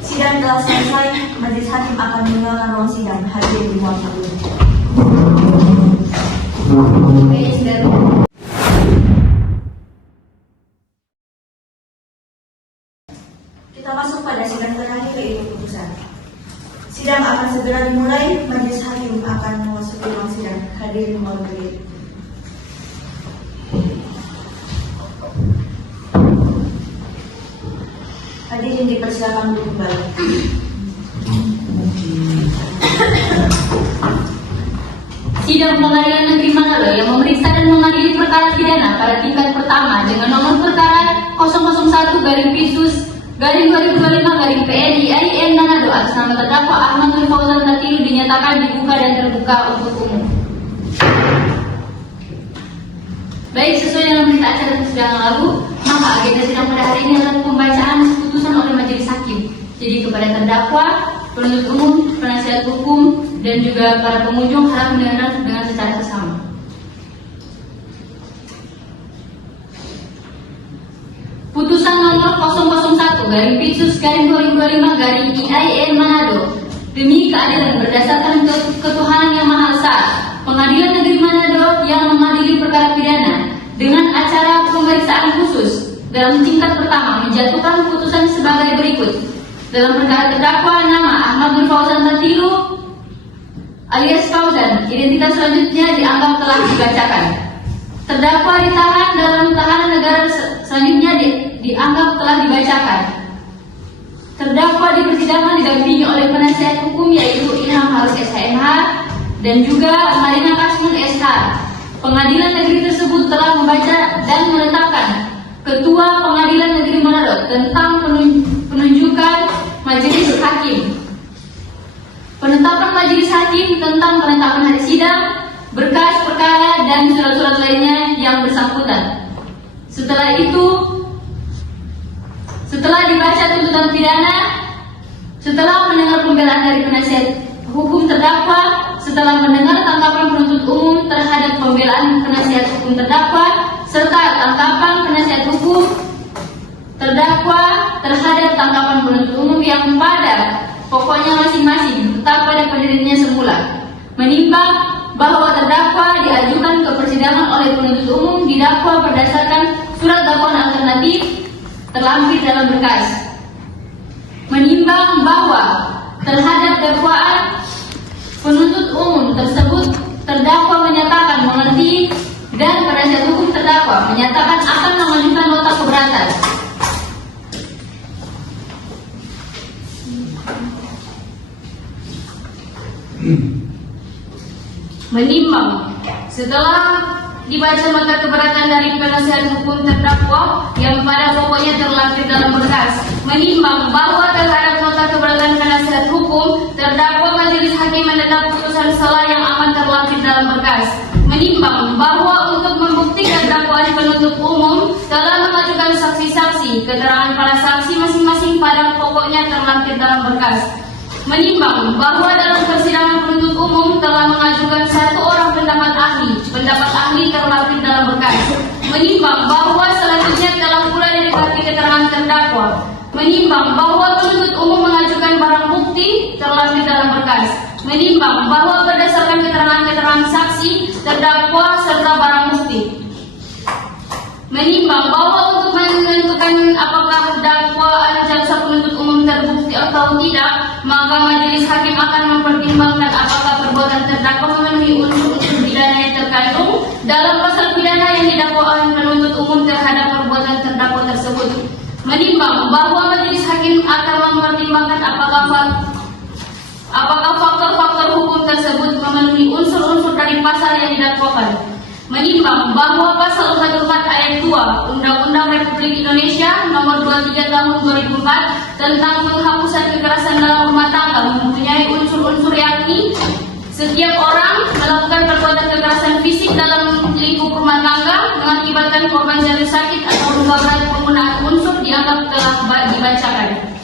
Sidang telah selesai. Majelis hakim akan meninggalkan ruang sidang. Hadirin dimohon. Kita masuk pada sidang terakhir, yaitu putusan. Sidang akan segera dimulai. Majelis hakim akan memasuki ruang sidang. Hadirin mohon berdiri. Hadirin dipersilakan untuk kembali. Sidang Pengadilan Negeri Manado yang memeriksa dan mengadili perkara pidana pada tingkat pertama dengan nomor perkara 001-2025-PNI-IN Manado atas nama terdakwa Ahmad Nur Fauzan Tatilu dinyatakan dibuka dan terbuka untuk umum. Baik, sesuai dengan berita acara persidangan lalu, maka agenda sidang pada hari ini adalah pembacaan putusan oleh majelis hakim. Jadi kepada terdakwa, penuntut umum, penasihat hukum, dan juga para pengunjung harap mendengar dengan secara bersama. Putusan nomor 001/Pitsus/2025/IIN Manado demi keadilan berdasarkan ketuhanan yang Maha Esa, Pengadilan Negeri Manado yang mengadili perkara pidana dengan acara pemeriksaan khusus dalam tingkat pertama menjatuhkan putusan sebagai berikut. Dalam perkara terdakwa nama Ahmad Nur Fauzan Tatilu alias Fauzan, identitas selanjutnya dianggap telah dibacakan. Terdakwa ditahan dalam tahanan negara selanjutnya dianggap telah dibacakan. Terdakwa di persidangan didampingi oleh penasihat hukum yaitu Ilham Harus SHMH dan juga Marina Kasmun SH. Pengadilan negeri tersebut telah membaca dan menetapkan Ketua Pengadilan Negeri Manado tentang penunjukan majelis hakim, penetapan majelis hakim tentang penetapan hari sidang, berkas perkara dan surat-surat lainnya yang bersangkutan. Setelah itu, setelah dibaca tuntutan pidana, setelah mendengar pembelaan dari penasihat hukum terdakwa, setelah mendengar tanggapan penuntut umum terhadap pembelaan penasihat hukum terdakwa, serta tanggapan penasihat hukum terdakwa terhadap tanggapan penuntut umum yang pada pokoknya masing-masing tetap pada pendirinya semula, menimbang bahwa terdakwa diajukan ke persidangan oleh penuntut umum didakwa berdasarkan surat dakwaan alternatif terlampir dalam berkas, menimbang bahwa terhadap dakwaan penuntut umum tersebut terdakwa menyatakan mengerti dan penasihat hukum terdakwa menyatakan akan mengajukan nota keberatan. Menimbang setelah dibaca nota keberatan dari penasihat hukum terdakwa yang pada pokoknya terlampir dalam berkas, menimbang bahwa terhadap nota keberatan penasihat hukum terdakwa majelis hakim menetap putusan salah yang aman terlampir dalam berkas, menimbang bahwa untuk membuktikan dakwaan penuntut umum telah mengajukan saksi-saksi, keterangan para saksi masing-masing pada pokoknya terlampir dalam berkas, menimbang bahwa dalam persidangan penuntut umum telah mengajukan satu orang pendapat ahli terlampir dalam berkas, menimbang bahwa selanjutnya telah pula didapati keterangan terdakwa, menimbang bahwa penuntut umum mengajukan barang bukti terlampir dalam berkas, menimbang bahwa berdasarkan keterangan-keterangan saksi terdakwa serta barang bukti, menimbang bahwa untuk menentukan apakah dakwaan jaksa penuntut umum terbukti atau tidak, maka majelis hakim akan mempertimbangkan apakah perbuatan terdakwa memenuhi unsur-unsur pidana yang terkandung dalam pasal pidana yang didakwaan penuntut umum terhadap perbuatan terdakwa tersebut, menimbang bahwa majelis hakim akan mempertimbangkan apakah faktor-faktor hukum tersebut memenuhi unsur-unsur dari pasal yang didakwakan, menimbang bahwa pasal 44 ayat 2 Undang-Undang Republik Indonesia nomor 23 tahun 2004 tentang penghapusan kekerasan dalam rumah tangga mempunyai unsur-unsur yakni setiap orang melakukan perbuatan kekerasan fisik dalam lingkup rumah tangga mengakibatkan korban jatuh sakit atau luka berat, penggunaan unsur dianggap telah dibacakan.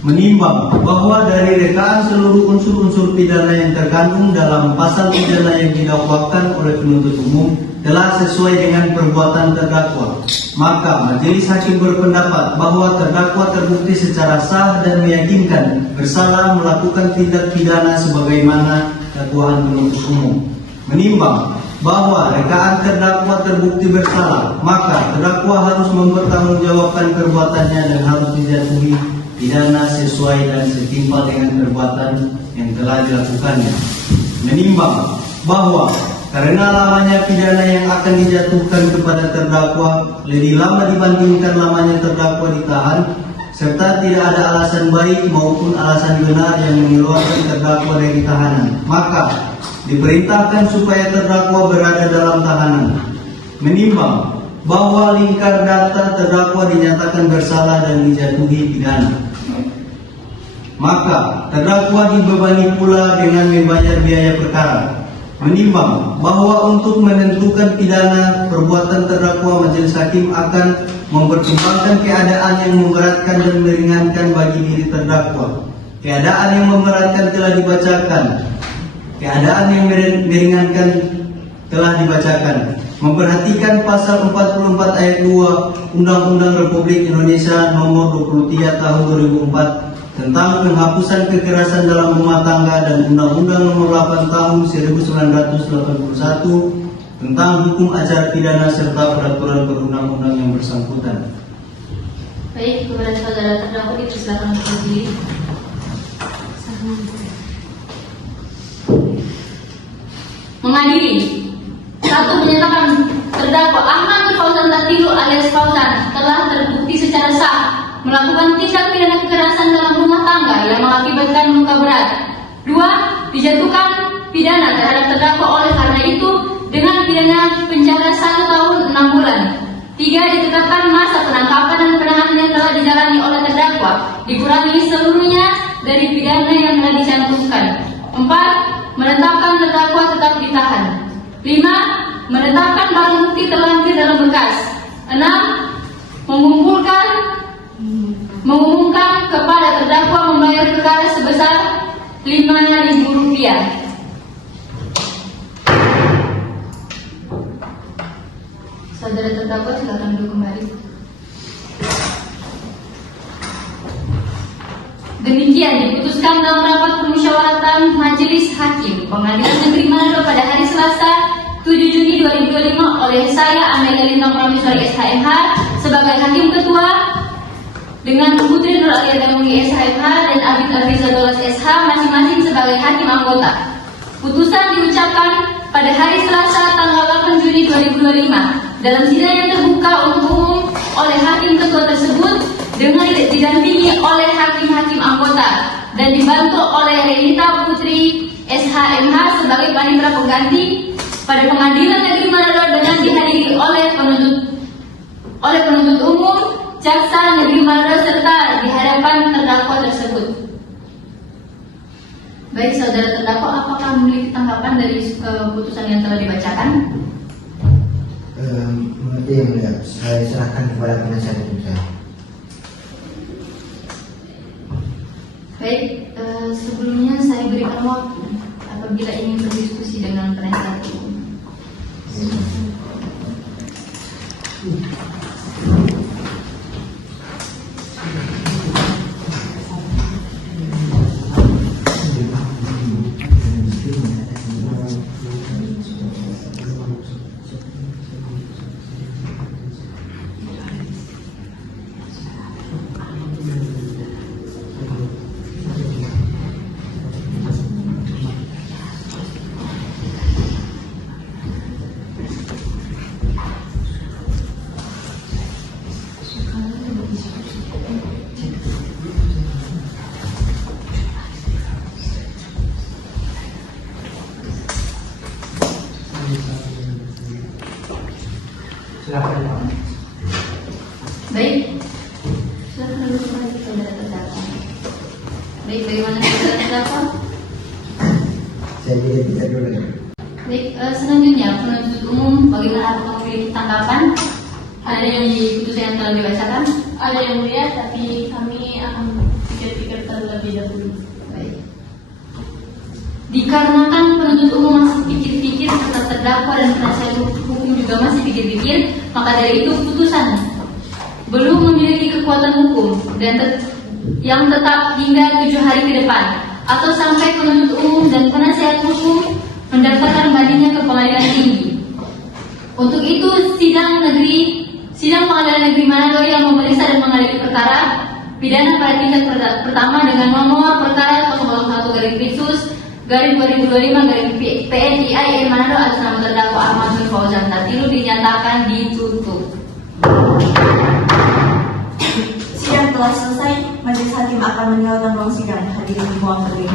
menimbang bahwa dari rekaan seluruh unsur-unsur pidana yang terkandung dalam pasal pidana yang didakwakan oleh penuntut umum telah sesuai dengan perbuatan terdakwa, maka majelis hakim berpendapat bahwa terdakwa terbukti secara sah dan meyakinkan bersalah melakukan tindak pidana sebagaimana dakwaan penuntut umum. Menimbang bahwa rekaan terdakwa terbukti bersalah, maka terdakwa harus mempertanggungjawabkan perbuatannya dan harus dijatuhi pidana sesuai dan setimpal dengan perbuatan yang telah dilakukannya. Menimbang bahwa karena lamanya pidana yang akan dijatuhkan kepada terdakwa lebih lama dibandingkan lamanya terdakwa ditahan, serta tidak ada alasan baik maupun alasan benar yang mengeluarkan terdakwa dari tahanan, maka diperintahkan supaya terdakwa berada dalam tahanan. Menimbang bahwa lingkar data terdakwa dinyatakan bersalah dan dijatuhi pidana, maka terdakwa dibebani pula dengan membayar biaya perkara. Menimbang bahwa untuk menentukan pidana perbuatan terdakwa, majelis hakim akan mempertimbangkan keadaan yang memberatkan dan meringankan bagi diri terdakwa. Keadaan yang memberatkan telah dibacakan, keadaan yang meringankan telah dibacakan. Memperhatikan pasal 44 ayat 2 Undang-Undang Republik Indonesia Nomor 23 Tahun 2004 tentang penghapusan kekerasan dalam rumah tangga dan Undang-Undang Nomor 8 Tahun 1981 tentang hukum acara pidana serta peraturan perundang-undang yang bersangkutan. Baik, kepada saudara terdakwa dipersilakan untuk berdiri. Mengadili. 1. Menyatakan terdakwa Ahmad Nur Fauzan Tatilu alias Fauzan telah terbukti secara sah melakukan tindak pidana kekerasan dalam rumah tangga yang mengakibatkan luka berat. 2. Dijatuhkan pidana terhadap terdakwa oleh karena itu dengan pidana penjara 1 tahun 6 bulan. 3. Ditetapkan masa penangkapan dan penahanan yang telah dijalani oleh terdakwa dikurangi seluruhnya dari pidana yang telah dicantumkan. 4. Menetapkan terdakwa tetap ditahan. 5. Menetapkan barang bukti terlampir dalam berkas. 6. Mengumumkan kepada terdakwa membayar perkara sebesar Rp5.000. Saudara terdakwa silakan duduk kembali. Demikian diputuskan dalam rapat permusyawaratan Majelis Hakim Pengadilan Negeri Manado pada hari Selasa 7 Juni 2025 oleh saya Amelia Lintang Prameswari SHMH sebagai Hakim Ketua dengan Putri Nur Alia Damungi SHMH dan Abid Afrizal Dolas SH masing-masing sebagai Hakim Anggota. Putusan diucapkan pada hari Selasa tanggal 8 Juni 2025 dalam sidang yang terbuka untuk umum oleh Hakim Ketua tersebut dengan didampingi oleh hakim-hakim anggota dan dibantu oleh Renita Putri SHMH sebagai panitera pengganti pada Pengadilan Negeri Manado dengan dihadiri oleh penuntut umum, jaksa negeri Manado serta di hadapan terdakwa tersebut. Baik, saudara terdakwa, apakah memiliki tanggapan dari putusan yang telah dibacakan? Mengerti yang mulia, saya serahkan kepada penasihat hukum saya. Baik, sebelumnya saya berikan waktu apabila ingin berdiskusi dengan penasihat hukum. Silakan Pak. Baik, silakan duduk kembali saudara terdakwa. Baik, bagaimana saudara terdakwa? Saya tidak dulu. Baik, selanjutnya penuntut umum bagaimana apakah memiliki tanggapan? Ada yang di putusan yang telah dibacakan? Ada yang mulia, tapi kami akan diketikkan terlebih dahulu. Baik. Dikarenakan penuntut umum masih pikir-pikir serta terdakwa dan penasihat hukum juga masih pikir-pikir, maka dari itu putusan belum memiliki kekuatan hukum dan yang tetap hingga 7 hari ke depan atau sampai penuntut umum dan penasihat hukum mendaftarkan bandingnya ke pengadilan tinggi. Untuk itu sidang pengadilan negeri Manado yang memeriksa dan mengadili perkara pidana pada tingkat pertama dengan nomor perkara 001/2025/PNIAIN Manado atas nama terdakwa Ahmad Nur Fauzan Tatilu dinyatakan ditutup. Sidang telah selesai. Majelis hakim akan meninggalkan ruang sidang. Hadirin dimohon berdiri.